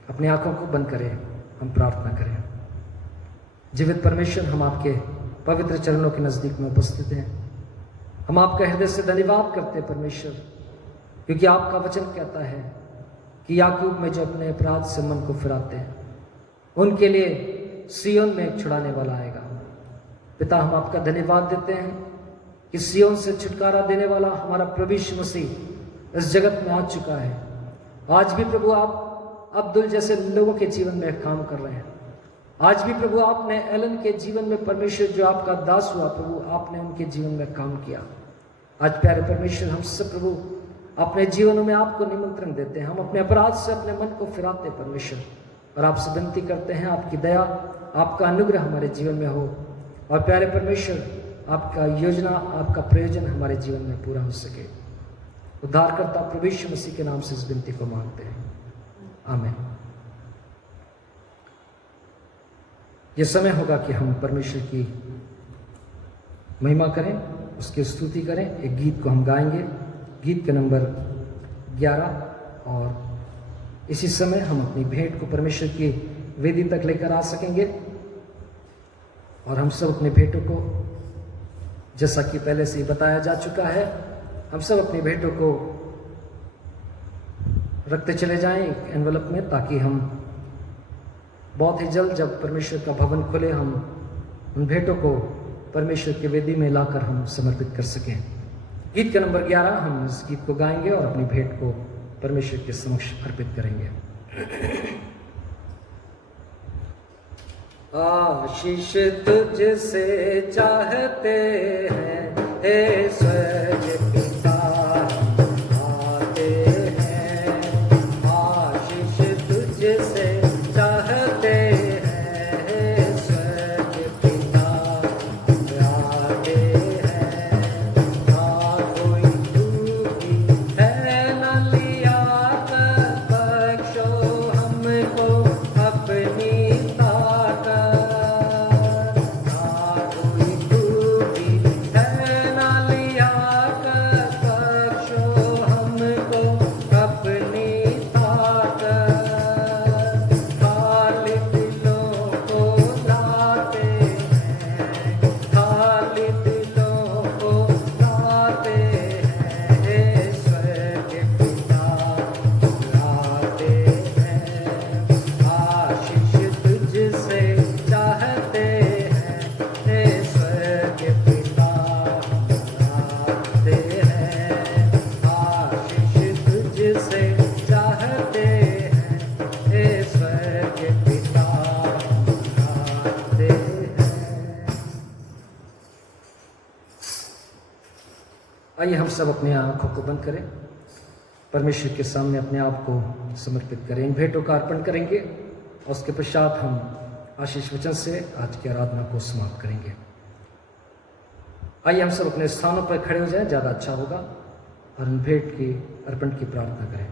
अपनी आंखों को बंद करें, हम प्रार्थना करें। जीवित परमेश्वर, हम आपके पवित्र चरणों के नज़दीक में उपस्थित हैं। हम आपका हृदय से धन्यवाद करते हैं परमेश्वर, क्योंकि आपका वचन कहता है कि याकूब में जो अपने अपराध से मन को फिराते हैं, उनके लिए सियोन में एक छुड़ाने वाला आएगा। पिता, हम आपका धन्यवाद देते हैं कि सियोन से छुटकारा देने वाला हमारा प्रभु यीशु मसीह इस जगत में आ चुका है। आज भी प्रभु आप अब्दुल जैसे लोगों के जीवन में काम कर रहे हैं। आज भी प्रभु आपने एलन के जीवन में, परमेश्वर जो आपका दास हुआ प्रभु, आपने उनके जीवन में काम किया। आज प्यारे परमेश्वर, हम सब प्रभु अपने जीवनों में आपको निमंत्रण देते हैं। हम अपने अपराध से अपने मन को फिराते हैं परमेश्वर, और आपसे विनती करते हैं आपकी दया, आपका अनुग्रह हमारे जीवन में हो, और प्यारे परमेश्वर आपका योजना, आपका प्रयोजन हमारे जीवन में पूरा हो सके। उद्धारकर्ता प्रभु यीशु मसीह के नाम से इस विनती को मांगते हैं, आमीन। ये समय होगा कि हम परमेश्वर की महिमा करें, उसकी स्तुति करें। एक गीत को हम गाएंगे, गीत के नंबर 11 और इसी समय हम अपनी भेंट को परमेश्वर की वेदी तक लेकर आ सकेंगे और हम सब अपने भेंटों को, जैसा कि पहले से ही बताया जा चुका है, हम सब अपनी भेंटों को रखते चले जाएं एक एनवलप में, ताकि हम बहुत ही जल्द जब परमेश्वर का भवन खुले हम उन भेंटों को परमेश्वर की वेदी में लाकर हम समर्पित कर सकें। गीत का नंबर 11 हम इस गीत को गाएंगे और अपनी भेंट को परमेश्वर के समक्ष अर्पित करेंगे। आशीष तुझसे चाहते हैं हे स्वर्ग पिता, आते हैं। आशीष तुझसे चाहते हैं हे स्वर्ग पिता, आते हैं। ना कोई दूरी है न लिया कर, बख्शो हमको अपनी आइए हम सब अपनी आंखों को बंद करें, परमेश्वर के सामने अपने आप को समर्पित करें, इन भेंटों का अर्पण करेंगे और उसके पश्चात हम आशीष वचन से आज की आराधना को समाप्त करेंगे। आइए हम सब अपने स्थानों पर खड़े हो जाएं, ज़्यादा अच्छा होगा, और इन भेंट की अर्पण की प्रार्थना करें।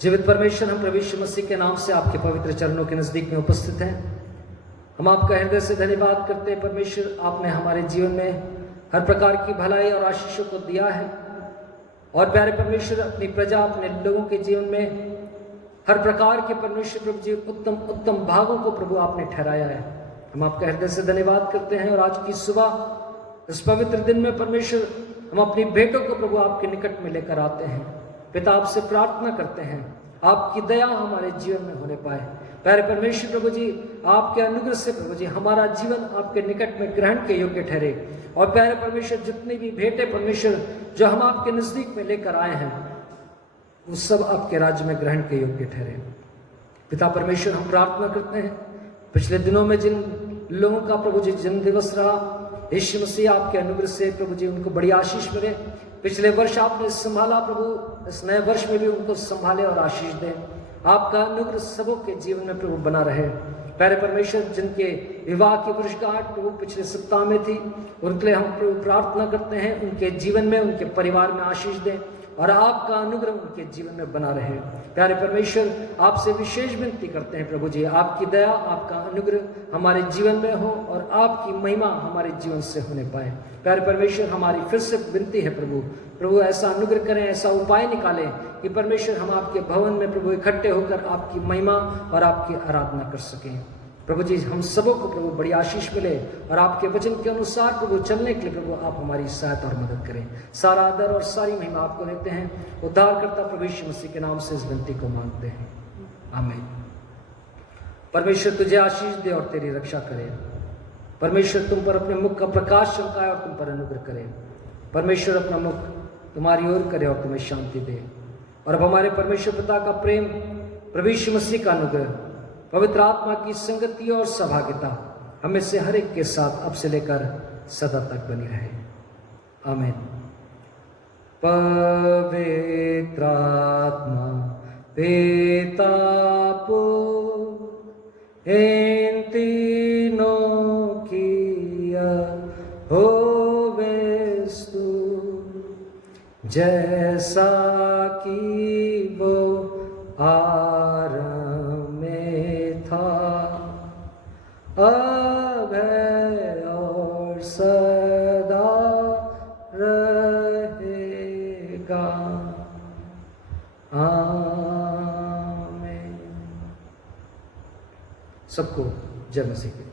जीवित परमेश्वर, हम प्रभु यीशु मसीह के नाम से आपके पवित्र चरणों के नज़दीक में उपस्थित हैं। हम आपका हृदय से धन्यवाद करते हैं परमेश्वर, आपने हमारे जीवन में हर प्रकार की भलाई और आशीषों को दिया है। और प्यारे परमेश्वर, अपनी प्रजा, अपने लोगों के जीवन में हर प्रकार के परमेश्वर प्रभु जी उत्तम उत्तम भागों को प्रभु आपने ठहराया है। हम आपका हृदय से धन्यवाद करते हैं। और आज की सुबह इस पवित्र दिन में परमेश्वर, हम अपनी भेंटों को प्रभु आपके निकट में लेकर आते हैं। पिता, आपसे प्रार्थना करते हैं आपकी दया हमारे जीवन में होने पाए। प्यारे परमेश्वर प्रभु जी, आपके अनुग्रह से प्रभु जी हमारा जीवन आपके निकट में ग्रहण के योग्य ठहरे। और प्यारे परमेश्वर, जितनी भी भेंटें परमेश्वर जो हम आपके नजदीक में लेकर आए हैं, वो सब आपके राज्य में ग्रहण के योग्य ठहरे। पिता परमेश्वर, हम प्रार्थना करते हैं पिछले दिनों में जिन लोगों का प्रभु जी जन्म दिवस रहा, यीशु मसीह आपके अनुग्रह से प्रभु जी उनको बड़ी आशीष मिले। पिछले वर्ष आपने संभाला प्रभु, इस नए वर्ष में भी उनको संभाले और आशीष दें। आपका अनुग्रह सबों के जीवन में प्रभु बना रहे। प्यारे परमेश्वर, जिनके विवाह की वर्षगांठ प्रभु पिछले सप्ताह में थी, उनके लिए हम प्रभु प्रार्थना करते हैं, उनके जीवन में, उनके परिवार में आशीष दें और आपका अनुग्रह उनके जीवन में बना रहे। प्यारे परमेश्वर, आपसे विशेष विनती करते हैं प्रभु जी, आपकी दया, आपका अनुग्रह हमारे जीवन में हो और आपकी महिमा हमारे जीवन से होने पाए। प्यारे परमेश्वर, हमारी फिर से विनती है प्रभु ऐसा अनुग्रह करें, ऐसा उपाय निकालें कि परमेश्वर हम आपके भवन में प्रभु इकट्ठे होकर आपकी महिमा और आपकी आराधना कर सकें। प्रभु जी, हम सबों को प्रभु बड़ी आशीष मिले और आपके वचन के अनुसार प्रभु चलने के लिए प्रभु आप हमारी सहायता और मदद करें। सारा आदर और सारी महिमा आपको देते हैं, उद्धारकर्ता प्रभु यीशु मसीह के नाम से इस विनती को मांगते हैं, आमीन। परमेश्वर तुझे आशीष दे और तेरी रक्षा करे। परमेश्वर तुम पर अपने मुख का प्रकाश चमकाए और तुम पर अनुग्रह करे। परमेश्वर अपना मुख तुम्हारी ओर करे और तुम्हें शांति दे। और अब हमारे परमेश्वर पिता का प्रेम, प्रभु यीशु मसीह का अनुग्रह, पवित्र आत्मा की संगति और सहभागिता हमें से हर एक के साथ अब से लेकर सदा तक बनी रहे, आमीन। पवित्र आत्मा पिता पुत्र इन तीनों की होवे स्तुति, जैसा कि वो आरंभ में था, अब है और सदा रहेगा, आमीन। सबको जय मसीह की।